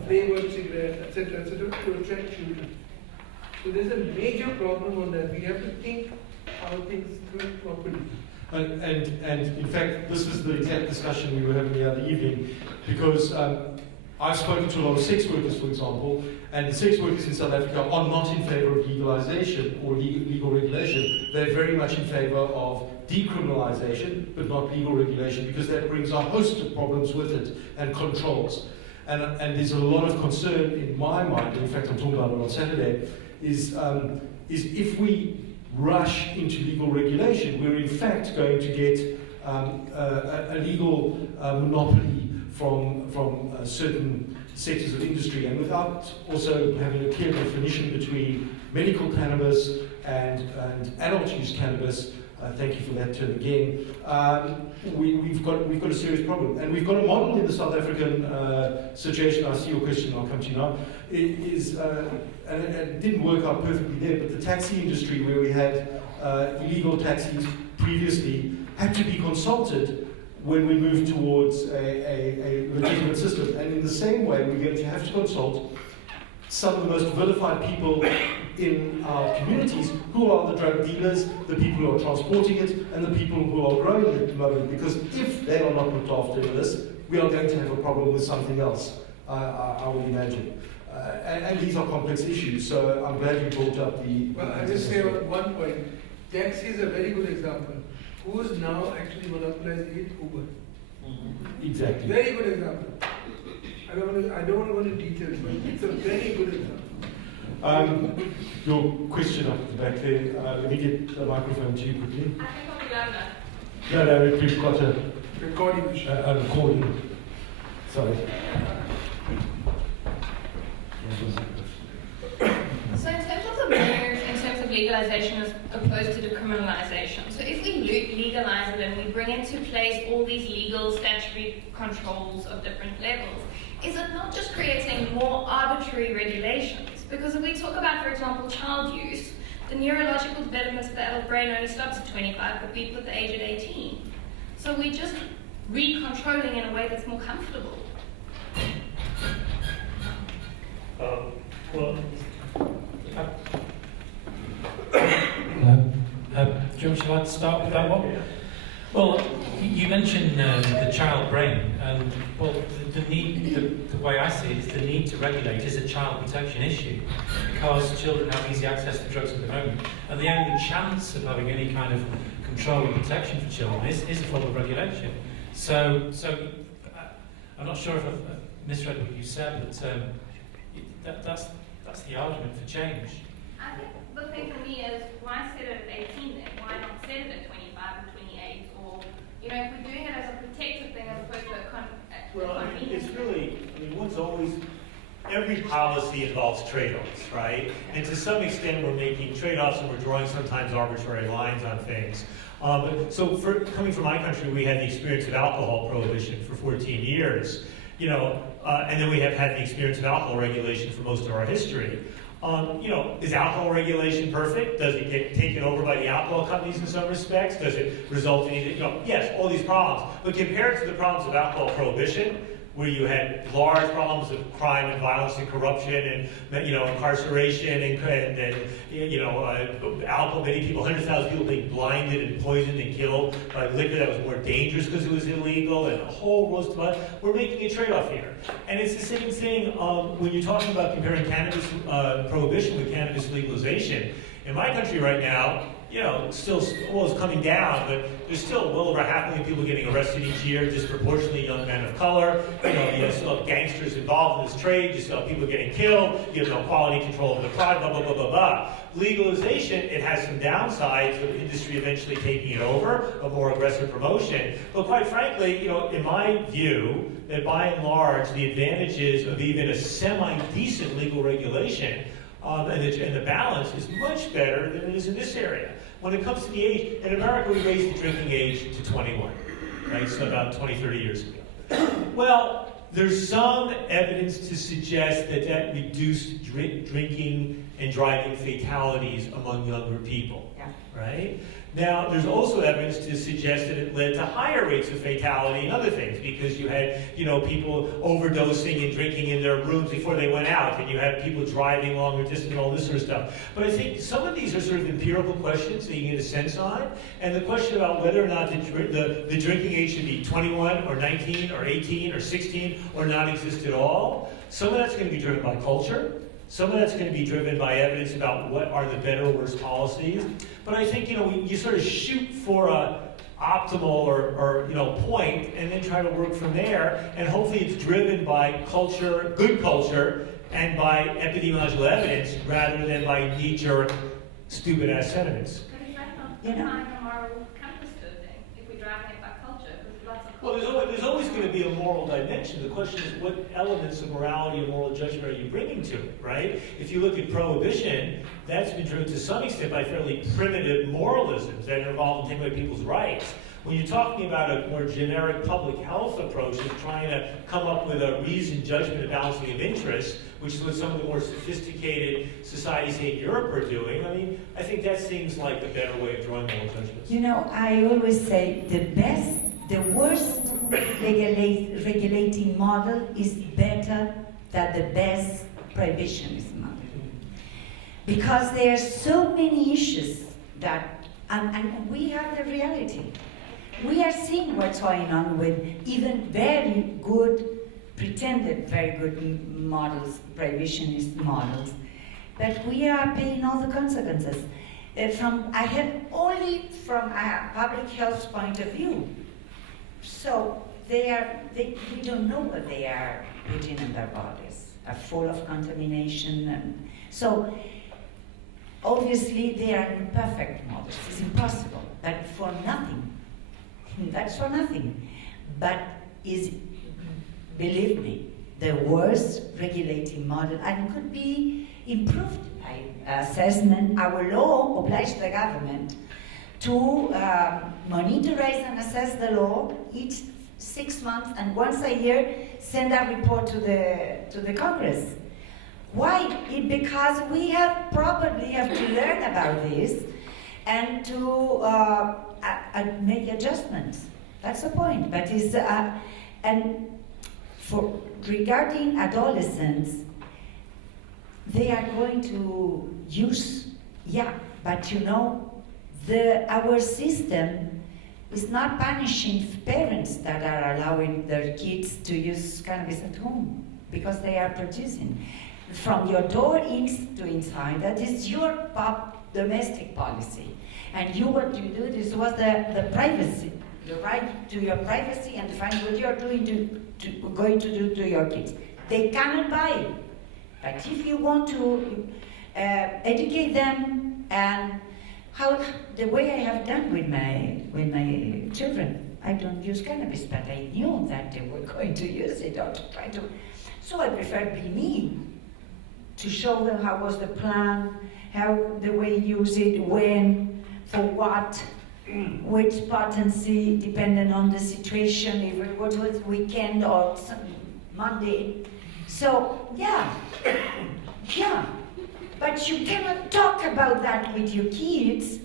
Flavored cigarettes, etc., to attract children. So there's a major problem on that. We have to think how things through properly. And in fact, this was the exact discussion we were having the other evening, because I've spoken to a lot of sex workers, for example, and the sex workers in South Africa are not in favor of legalization or legal regulation. They're very much in favor of decriminalization, but not legal regulation, because that brings a host of problems with it and controls. And there's a lot of concern in my mind, in fact I'm talking about it on Saturday, is if we rush into legal regulation, we're in fact going to get a legal monopoly from certain sectors of industry, and without also having a clear definition between medical cannabis and adult use cannabis. Thank you for that term again. We've got a serious problem, and we've got a model in the South African situation. I see your question. I'll come to you now. And it didn't work out perfectly there, but the taxi industry, where we had illegal taxis previously, had to be consulted when we move towards a legitimate system. And in the same way, we're going to have to consult some of the most vilified people in our communities, who are the drug dealers, the people who are transporting it, and the people who are growing it at the moment. Because if they are not looked after in this, we are going to have a problem with something else, I would imagine. And these are complex issues, so I'm glad you brought up the... Well, I'll just say one point. Taxi is a very good example. Who's now actually monopolizing it? Uber. Exactly. Very good example. I don't want to go into details, but it's a very good example. Your question up at the back there, let me get the microphone to you quickly. I think I'll be louder. No, we've got a Recording machine. recording. Sorry. So in terms of the move, in terms of legalization as opposed to decriminalization, so if we legalize it and we bring into place all these legal statutory controls of different levels, is it not just creating more arbitrary regulations? Because if we talk about, for example, child use, the neurological development of the adult brain only stops at 25 for people at the age of 18. So we're just re-controlling in a way that's more comfortable. Hello. Jim, shall I start with that one? Well, you mentioned the child brain, and well, the way I see it is the need to regulate is a child protection issue, because children have easy access to drugs at the moment, and the only chance of having any kind of control and protection for children is a form of regulation. So I'm not sure if I've misread what you said, but that's the argument for change. I think the thing for me is, why set it at 18 then? Why not set it at 25 or 28? Or, you know, if we're doing it as a protective thing as opposed to a Well, I mean, convenience it's thing. really, one's always, every policy involves trade-offs, right? And to some extent, we're making trade-offs and we're drawing sometimes arbitrary lines on things. So coming from my country, we had the experience of alcohol prohibition for 14 years, and then we have had the experience of alcohol regulation for most of our history. Is alcohol regulation perfect? Does it get taken over by the alcohol companies in some respects? Does it result in, yes, all these problems. But compared to the problems of alcohol prohibition, where you had large problems of crime and violence and corruption and, incarceration and alcohol, many people, 100,000 people being blinded and poisoned and killed by liquor that was more dangerous because it was illegal, and a whole host of other. We're making a trade-off here. And it's the same thing when you're talking about comparing cannabis prohibition with cannabis legalization. In my country right now, still, it's coming down, but there's still well over 500,000 people getting arrested each year, disproportionately young men of color. You still have gangsters involved in this trade, you still have people getting killed, you have no quality control over the product, blah, blah, blah, blah, blah. Legalization, it has some downsides with the industry eventually taking it over, a more aggressive promotion. But quite frankly, in my view, that by and large, the advantages of even a semi-decent legal regulation and the balance is much better than it is in this area. When it comes to the age, in America we raised the drinking age to 21, right? So about 20, 30 years ago. Well, there's some evidence to suggest that reduced drinking and driving fatalities among younger people. Yeah. Right? Now, there's also evidence to suggest that it led to higher rates of fatality and other things, because you had, people overdosing and drinking in their rooms before they went out, and you had people driving longer distance and all this sort of stuff. But I think some of these are sort of empirical questions that you get a sense on, and the question about whether or not the drinking age should be 21 or 19 or 18 or 16 or not exist at all, some of that's going to be driven by culture. Some of that's going to be driven by evidence about what are the better or worse policies. But I think, you sort of shoot for a optimal or point, and then try to work from there. And hopefully it's driven by culture, good culture, and by epidemiological evidence rather than by knee-jerk, stupid-ass sentiments. But is that not You know- kind of a moral compass to a thing, if we're driving it by culture? There's lots of Well, there's always going to be a moral dimension. The question is, what elements of morality and moral judgment are you bringing to it, right? If you look at prohibition, that's been driven to some extent by fairly primitive moralisms that involve taking away people's rights. When you're talking about a more generic public health approach of trying to come up with a reasoned judgment and balancing of interests, which is what some of the more sophisticated societies in Europe are doing, I think that seems like a better way of drawing moral judgments. I always say the worst regulating model is better than the best prohibitionist model. Because there are so many issues that, and we have the reality. We are seeing what's going on with even very good, pretended very good models, prohibitionist models, but we are paying all the consequences. I had only from a public health point of view. So we don't know what they are putting in their bodies, are full of contamination, and so obviously they are imperfect models. It's impossible, but for nothing. That's for nothing. But believe me, the worst regulating model, and could be improved by assessment. Our law obliges the government to monitorize and assess the law each 6 months, and once a year send a report to the Congress. Why? Because we probably have to learn about this and to make adjustments. That's the point. But regarding adolescents, they are going to use, but our system is not punishing parents that are allowing their kids to use cannabis at home because they are producing. From your door to inside, that is your domestic policy. And what you do, this was the privacy, the right to your privacy, and find what you're going to do to your kids. They cannot buy it. But if you want to educate them, and the way I have done with my children, I don't use cannabis, but I knew that they were going to use it or to try to. So I prefer be me, to show them how was the plan, how the way you use it, when, for what, which potency, depending on the situation, if it was weekend or Monday. So, yeah. But you cannot talk about that with your kids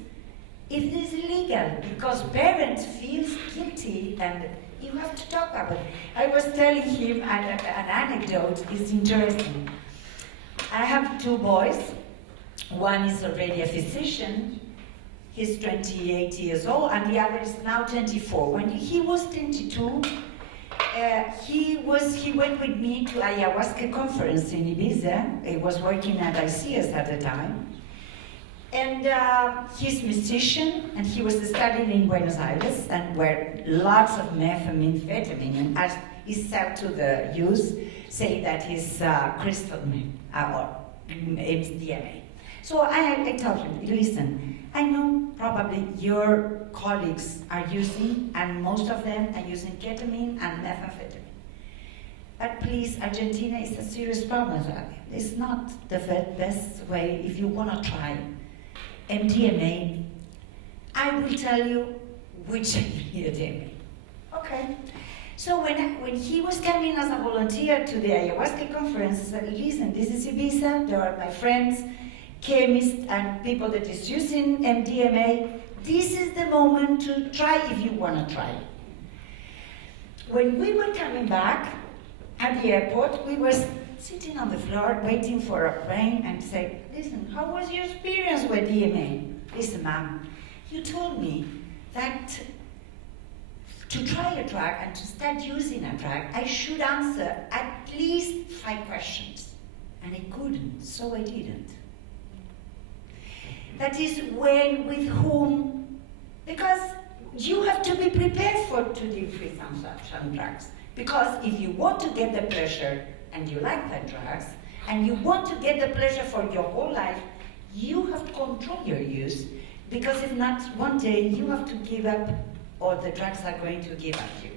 if it is illegal, because parents feel guilty and you have to talk about it. I was telling him an anecdote, it's interesting. I have 2 boys. One is already a physician. He's 28 years old, and the other is now 24. When he was 22, he went with me to ayahuasca conference in Ibiza. He was working at ICS at the time. And he's a musician, and he was studying in Buenos Aires, and where lots of methamphetamine as is set to the use, say that he's crystal or MDMA. So I told him, listen, I know probably your colleagues are using, and most of them are using ketamine and methamphetamine. But please, Argentina is a serious problem. It's not the best way if you want to try MDMA. I will tell you which MDMA. Okay. So when he was coming as a volunteer to the ayahuasca conference, I said, listen, this is Ibiza, they are my friends, chemists and people that is using MDMA, this is the moment to try if you want to try. When we were coming back at the airport, we were sitting on the floor waiting for a plane and say, listen, how was your experience with DMA? Listen, ma'am, you told me that to try a drug and to start using a drug, I should answer at least 5 questions. And I couldn't, so I didn't. That is when, with whom, because you have to be prepared to deal with some drugs. Because if you want to get the pleasure and you like the drugs, and you want to get the pleasure for your whole life, you have to control your use. Because if not, one day you have to give up, or the drugs are going to give up you.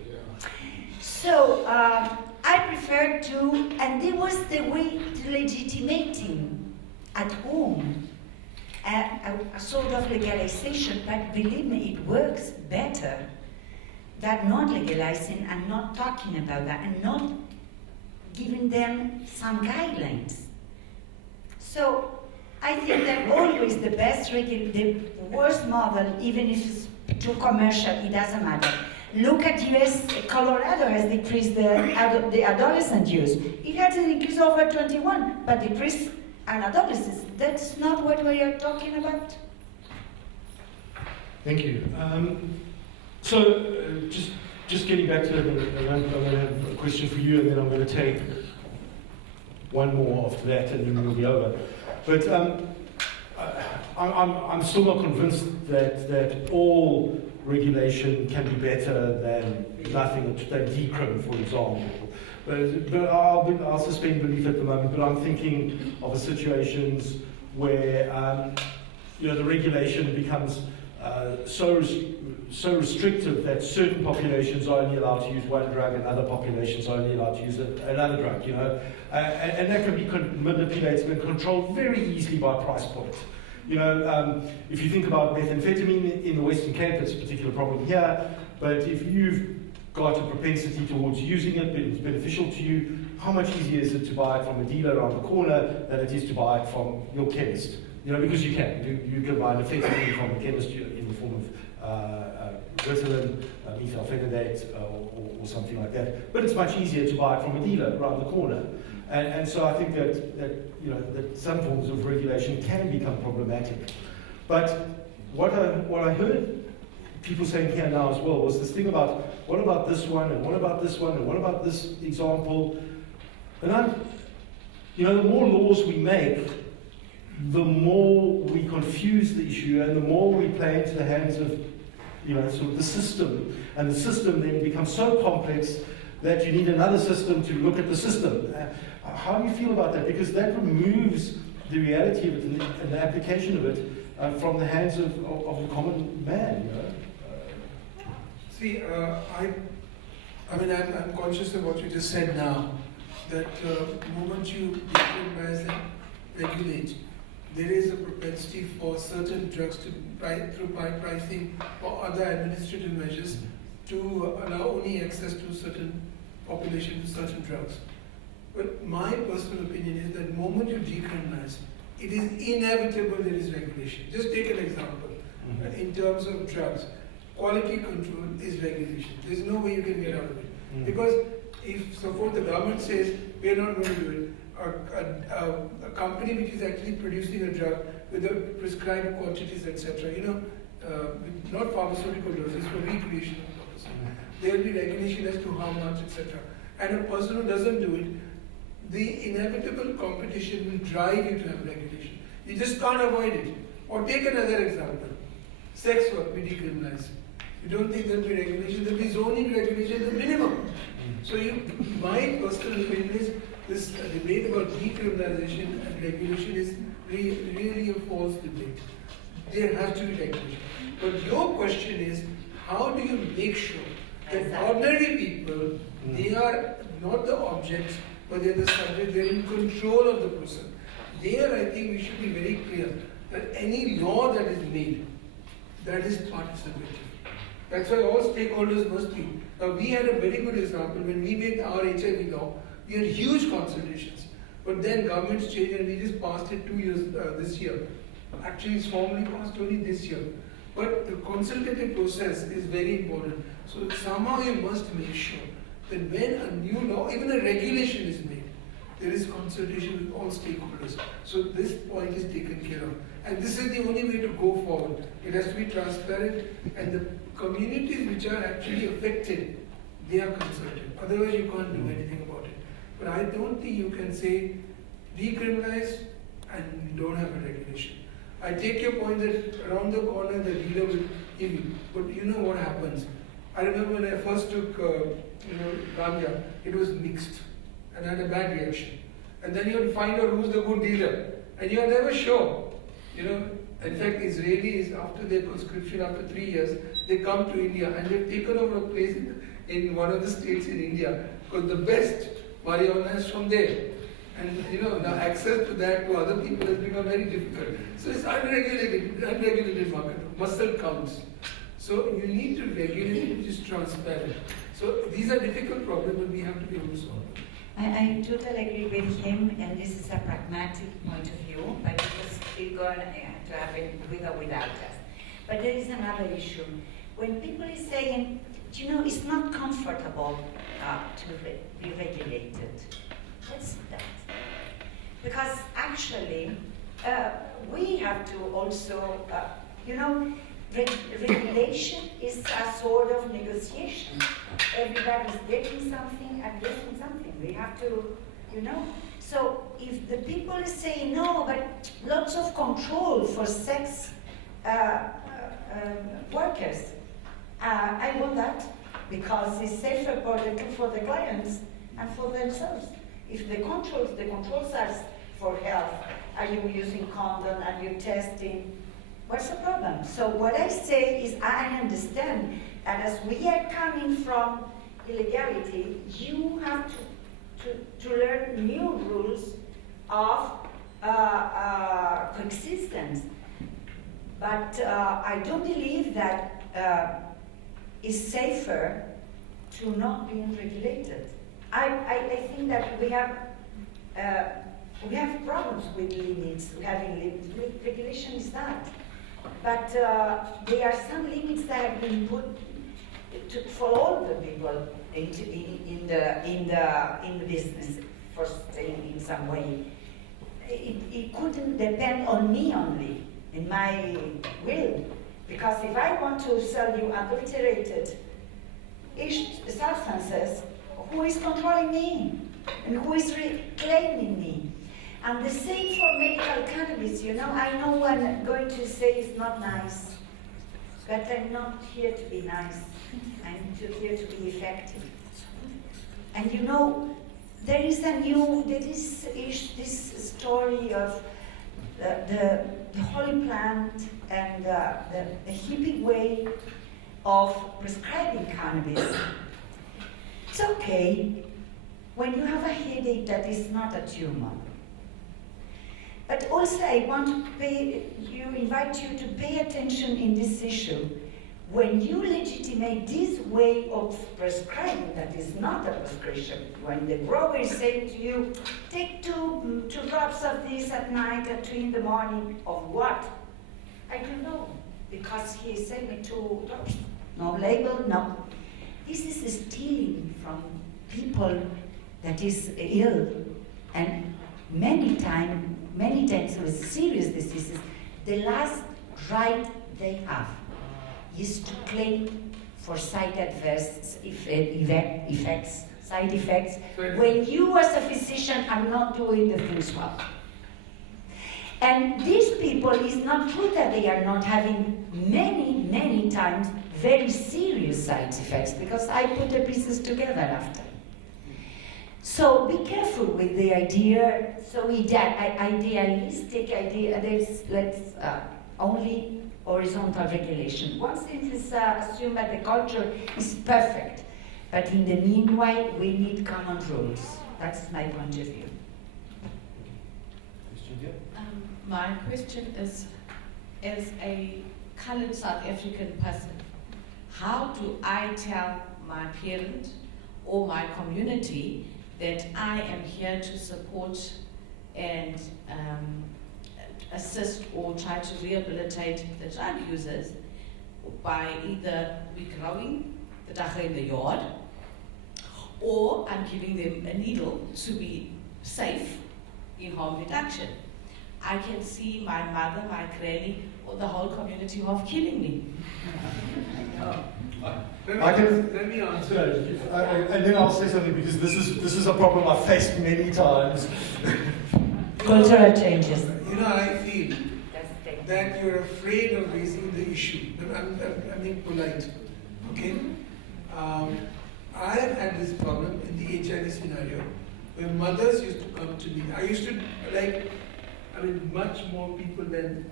So I prefer to, and it was the way to legitimating at home a sort of legalization, but believe me, it works better than not legalizing and not talking about that and not giving them some guidelines. So I think that always the best, the worst model, even if it's too commercial, it doesn't matter. Look at US, Colorado has decreased the adolescent use. It has increased over 21, but decreased an adolescent. That's not what we are talking about. Thank you. Just getting back to it, and I'm going to have a question for you, and then I'm going to take one more after that, and then we'll be over. But I'm still not convinced that all regulation can be better than nothing, than decrim, for example. But I'll suspend belief at the moment. But I'm thinking of situations where the regulation becomes so restrictive that certain populations are only allowed to use one drug and other populations are only allowed to use another drug, and that can be manipulated and controlled very easily by price point. If you think about methamphetamine in the Western Cape, it's a particular problem here, but if you've got a propensity towards using it, but it's beneficial to you, how much easier is it to buy it from a dealer around the corner than it is to buy it from your chemist? Because you can buy amphetamine from a chemist in the form of Ritalin, methylphenidate, or something like that. But it's much easier to buy it from a dealer around the corner. And so I think that some forms of regulation can become problematic. But what I heard people saying here now as well was this thing about, what about this one, and what about this one, and what about this example? And the more laws we make, the more we confuse the issue and the more we play into the hands of sort of the system. And the system then becomes so complex that you need another system to look at the system. How do you feel about that? Because that removes the reality of it and the application of it from the hands of the common man. See, I'm conscious of what you just said now, that the moment you decriminalize and regulate, there is a propensity for certain drugs to, through pricing or other administrative measures, to allow only access to certain population to certain drugs. But my personal opinion is that the moment you decriminalize, it is inevitable there is regulation. Just take an example. In terms of drugs, quality control is regulation. There's no way you can get out of it. Because if suppose the government says we are not going to do it, a company which is actually producing a drug with the prescribed quantities, etc., not pharmaceutical doses for recreational purposes, there will be regulation as to how much, etc. And a person who doesn't do it, the inevitable competition will drive you to have regulation. You just can't avoid it. Or take another example. Sex work, we decriminalize. You don't think there will be regulation? There will be zoning regulation, the minimum. So my personal opinion is this debate about decriminalization and regulation is really a false debate. There has to be regulation. But your question is, how do you make sure that ordinary people, they are not the objects, but they are the subject, they are in control of the person. There I think we should be very clear that any law that is made, that is participative. That's why all stakeholders must be. Now we had a very good example when we made our HIV law. We had huge consultations. But then governments change and we just passed it 2 years this year. Actually, it's formally passed only this year. But the consultative process is very important. So somehow you must make sure that when a new law, even a regulation is made, there is consultation with all stakeholders. So this point is taken care of. And this is the only way to go forward. It has to be transparent, and the communities which are actually affected, they are consulted. Otherwise you can't do anything about it. But I don't think you can say decriminalize and you don't have a regulation. I take your point that around the corner the dealer will give you, but you know what happens. I remember when I first took ganja, it was mixed and had a bad reaction. And then you have to find out who's the good dealer, and you are never sure. In fact, Israelis, after their prescription, after 3 years, they come to India and they've taken over a place in one of the states in India, because the best marijuana is from there. And now access to that to other people has become very difficult. So it's unregulated market. Muscle counts. So you need to regulate it, which is transparent. So these are difficult problems, but we have to be able to solve them. I totally agree with him, and this is a pragmatic point of view, but it was still going to happen with or without us. But there is another issue. When people are saying, it's not comfortable to be regulated, what's that? Because actually, we have to also, regulation is a sort of negotiation. Everybody's getting something and getting something. We have to, So if the people is saying no, but lots of control for sex workers, I want that because it's safer for the clients and for themselves. If the controls are for health, are you using condom, are you testing? What's the problem? So what I say is I understand, and as we are coming from illegality, you have to learn new rules of coexistence. But I don't believe that it's safer to not being regulated. I think that we have problems with limits, having limits. Regulation is that. But there are some limits that have been put for all the people in the business for staying in some way. It couldn't depend on me only, in my will. Because if I want to sell you adulterated substances, who is controlling me? And who is reclaiming me? And the same for medical cannabis, I know I'm going to say it's not nice, but I'm not here to be nice. I'm here to be effective. And there is this story of the holy plant and the hippie way of prescribing cannabis. It's okay when you have a headache that is not a tumor. But also I want to invite you to pay attention in this issue. When you legitimate this way of prescribing that is not a prescription, when the grower is saying to you, take two drops of this at night at 2 in the morning, of what? I don't know, because he sent me 2 drops. No label, no. This is stealing from people that is ill, and many times with serious diseases, the last right they have is to claim for side effects, when you as a physician are not doing the things well. And these people, it's not true that they are not having many times very serious side effects, because I put the pieces together after. So be careful with the idea, idealistic idea, let's only horizontal regulation. Once it is assumed that the culture is perfect, but in the meanwhile, we need common rules. That's my point of view. My question is, as a colored South African person, how do I tell my parent or my community that I am here to support and assist or try to rehabilitate the drug users by either we growing the dacha in the yard, or I'm giving them a needle to be safe in harm reduction. I can see my mother, my granny, or the whole community half killing me. Let me answer. And then I'll say something, because this is a problem I've faced many times. Cultural changes. You know, I feel that you're afraid of raising the issue. I'm being polite, okay? I have had this problem in the HIV scenario, where mothers used to come to me. I used to, much more people than,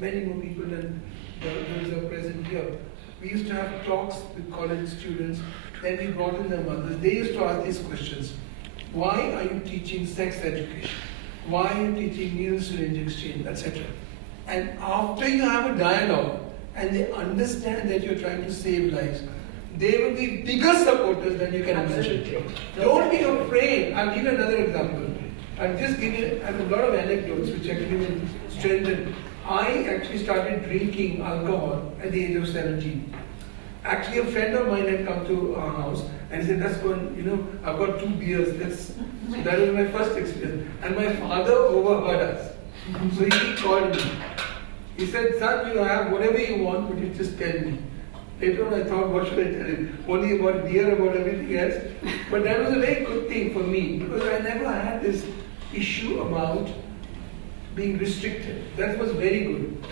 many more people than those are present here. We used to have talks with college students, then we brought in their mothers. They used to ask these questions. Why are you teaching sex education? Why are you teaching needle syringe exchange, etc.? And after you have a dialogue, and they understand that you're trying to save lives, they will be bigger supporters than you can imagine. Don't be afraid. I'll give you another example. I'll just give you a lot of anecdotes which actually will strengthen. I actually started drinking alcohol at the age of 17. Actually, a friend of mine had come to our house and he said, let's go and, I've got 2 beers. So that was my first experience. And my father overheard us. So he called me. He said, son, you have whatever you want, but you just tell me. Later on I thought, what should I tell him? Only about beer, about everything else. But that was a very good thing for me, because I never had this issue about being restricted. That was very good.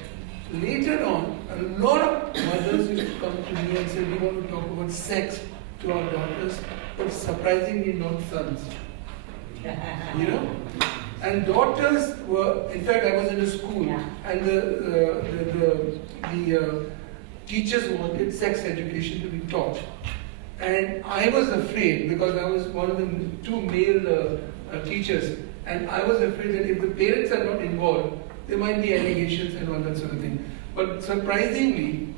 Later on, a lot of mothers used to come to me and say, we want to talk about sex to our daughters, but surprisingly not sons. And daughters were, in fact, I was in a school, and the teachers wanted sex education to be taught. And I was afraid, because I was one of the 2 male teachers, and I was afraid that if the parents are not involved, there might be allegations and all that sort of thing. But surprisingly,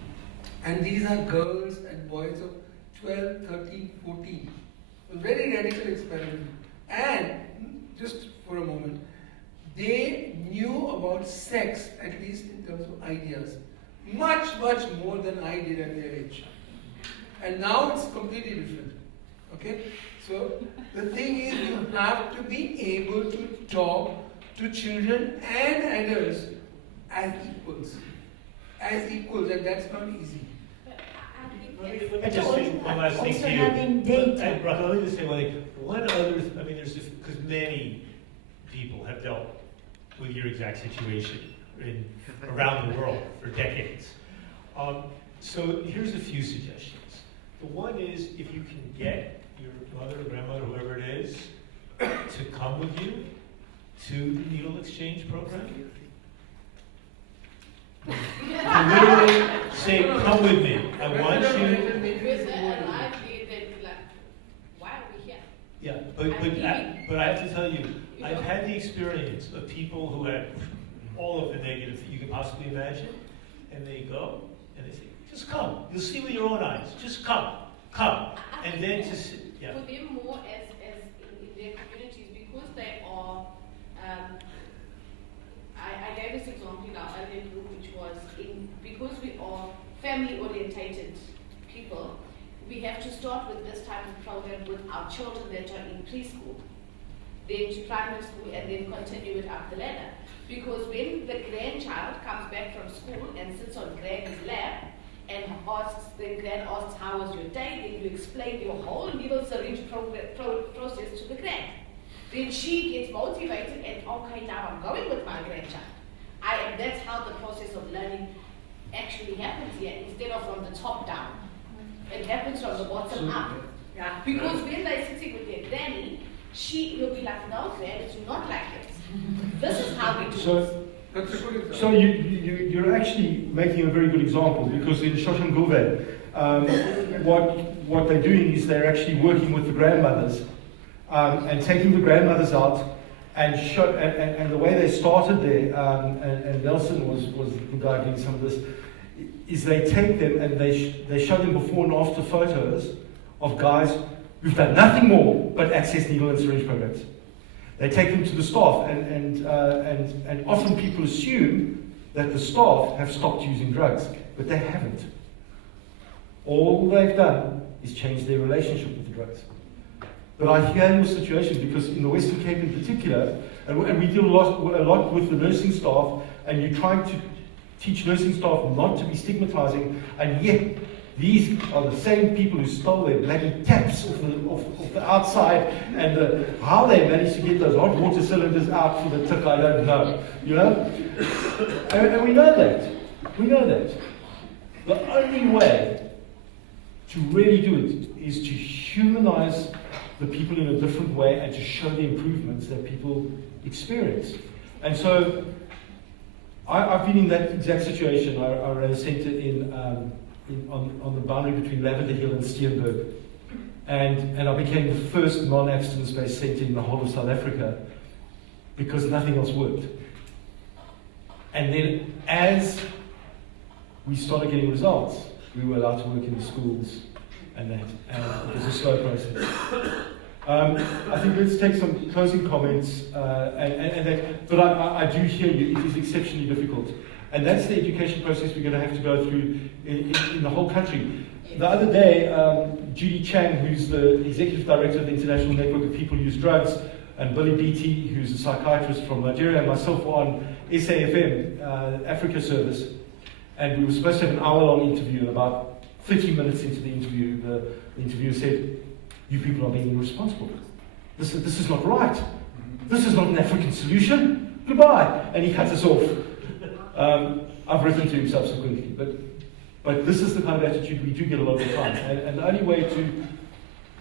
and these are girls and boys of 12, 13, 14. A very radical experiment. And, just for a moment, they knew about sex, at least in terms of ideas, much, much more than I did at their age. And now it's completely different. Okay? So the thing is, you have to be able to talk to children and adults as equals. As equals, and that's not easy. Let me just say one last thing Also to you. having data. Let me just say one thing. There's just, because many people have dealt with your exact situation around the world for decades. So here's a few suggestions. The one is, if you can get your mother or grandmother, whoever it is, to come with you to the needle exchange program. To literally say, come with me. I want you. Why are we here? Yeah, but I have to tell you, I've had the experience of people who had all of the negative that you could possibly imagine, and they go and they say, just come. You'll see with your own eyes. Just come. And then just, yeah. For them more as in their communities, because they are, I gave this example in our earlier group, which was because we are family-orientated people, we have to start with this type of program with our children that are in preschool, then to primary school, and then continue it up the ladder. Because when the grandchild comes back from school and sits on Granny's lap, and Gran asks, how was your day? Then you explain your whole needle syringe process to the Gran. Then she gets motivated and, okay, now I'm going with my grandchild. That's how the process of learning actually happens here, instead of from the top down. It happens from the bottom up. Yeah. Because when they're sitting with their granny, she will be like, no, Gran, it's not like this. This is how we do it. So you're actually making a very good example, because in Shoshone what they're doing is they're actually working with the grandmothers and taking the grandmothers out and the way they started there, and Nelson was the guy doing some of this, is they take them and they show them before and after photos of guys who've done nothing more but access needle and syringe programs. They take them to the staff, and often people assume that the staff have stopped using drugs, but they haven't. All they've done is change their relationship with the drugs. But I hear your situation because in the Western Cape in particular, and we deal a lot with the nursing staff, and you're trying to teach nursing staff not to be stigmatizing, and yet these are the same people who stole their bloody taps off the outside, and how they managed to get those hot water cylinders out for the tick, I don't know. You know? And we know that. We know that. The only way to really do it is to humanize the people in a different way and to show the improvements that people experience. And so I've been in that exact situation. I ran a center on the boundary between Lavender Hill and Steenberg. And I became the first non-abstinence-based center in the whole of South Africa because nothing else worked. And then as we started getting results, we were allowed to work in the schools and that. And it was a slow process. I think let's take some closing comments. But I do hear you, it is exceptionally difficult. And that's the education process we're going to have to go through in the whole country. The other day, Judy Chang, who's the Executive Director of the International Network of People Who Use Drugs, and Billy Beatty, who's a psychiatrist from Nigeria, and myself were on SAFM, Africa Service. And we were supposed to have an hour-long interview, and about 30 minutes into the interview, the interviewer said, "You people are being irresponsible. This is not right. This is not an African solution. Goodbye." And he cuts us off. I've written to him subsequently, but this is the kind of attitude we do get a lot of the time. And the only way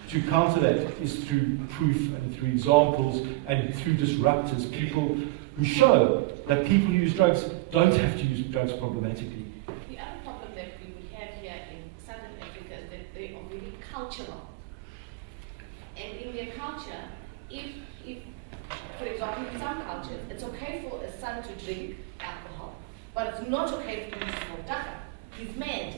to counter that is through proof and through examples and through disruptors, people who show that people who use drugs don't have to use drugs problematically. The other problem that we would have here in Southern Africa is that they are really cultural. And in their culture, if for example, in some cultures, it's okay for a son to drink alcohol, but it's not okay for him to smoke dagga. He's mad.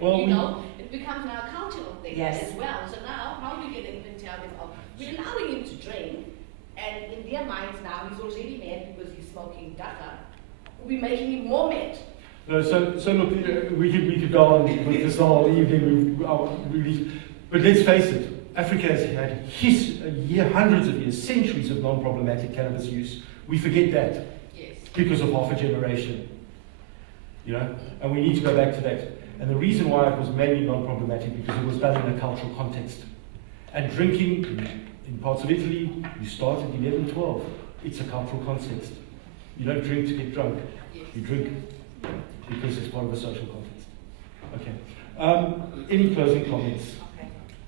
Well, you know, it becomes now a cultural thing Yes. as well. So now, how are we going to even tell them, oh, we're allowing him to drink, and in their minds now, he's already mad because he's smoking dagga. We're making him more mad. No, so look, we could go on with this the whole evening, but let's face it, Africa has had hundreds of years, centuries of non-problematic cannabis use. We forget that Yes. because of half a generation, you know, and we need to go back to that. And the reason why it was mainly non-problematic because it was done in a cultural context. And drinking in parts of Italy, you start at 11, 12. It's a cultural context. You don't drink to get drunk. You drink because it's part of a social context. Okay. Any closing comments?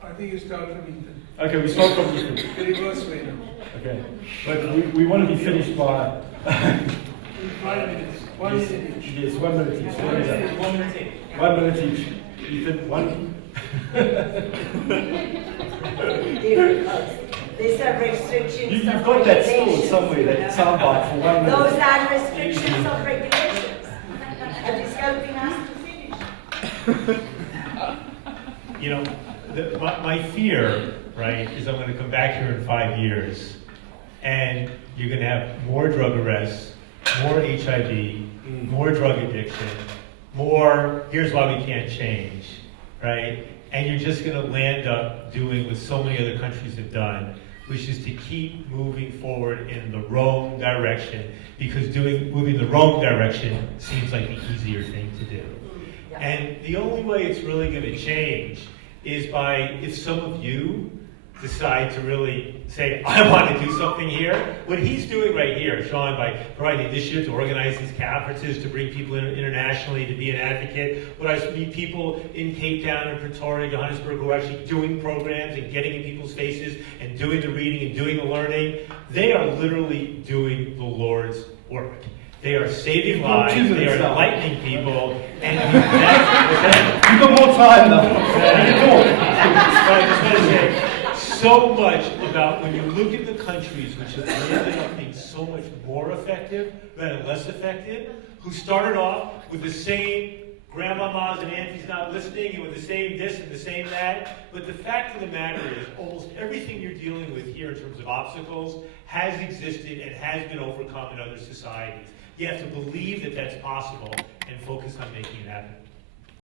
I think you start from Ethan. Okay, we start from Ethan. The reverse way now. Okay. But we want to be finished by... In 5 minutes. 1 minute each. Yes, 1 minute each. 1 minute each. 1 minute each. Ethan, one. These are restrictions You've of got that stored regulations. somewhere, that soundbite for 1 minute. Those are restrictions of regulations. And it's helping us to finish. You know, my fear, right, is I'm going to come back here in 5 years, and you're going to have more drug arrests, more HIV, more drug addiction, more, here's why we can't change, right? And you're just going to land up doing what so many other countries have done, which is to keep moving forward in the wrong direction, because moving the wrong direction seems like the easier thing to do. And the only way it's really going to change is by, if some of you decide to really say, I want to do something here. What he's doing right here, Sean, by providing initiative to organize these conferences, to bring people internationally, to be an advocate. What I meet people in Cape Town and Pretoria, Johannesburg, who are actually doing programs and getting in people's faces and doing the reading and doing the learning. They are literally doing the Lord's work. They are saving lives, they are enlightening people, and that's You've got more time now. I just want to say, so much about when you look at the countries which have ended up being so much more effective rather than less effective, who started off with the same grandmamas and aunties not listening, and with the same this and the same that. But the fact of the matter is, almost everything you're dealing with here in terms of obstacles has existed and has been overcome in other societies. You have to believe that that's possible and focus on making it happen.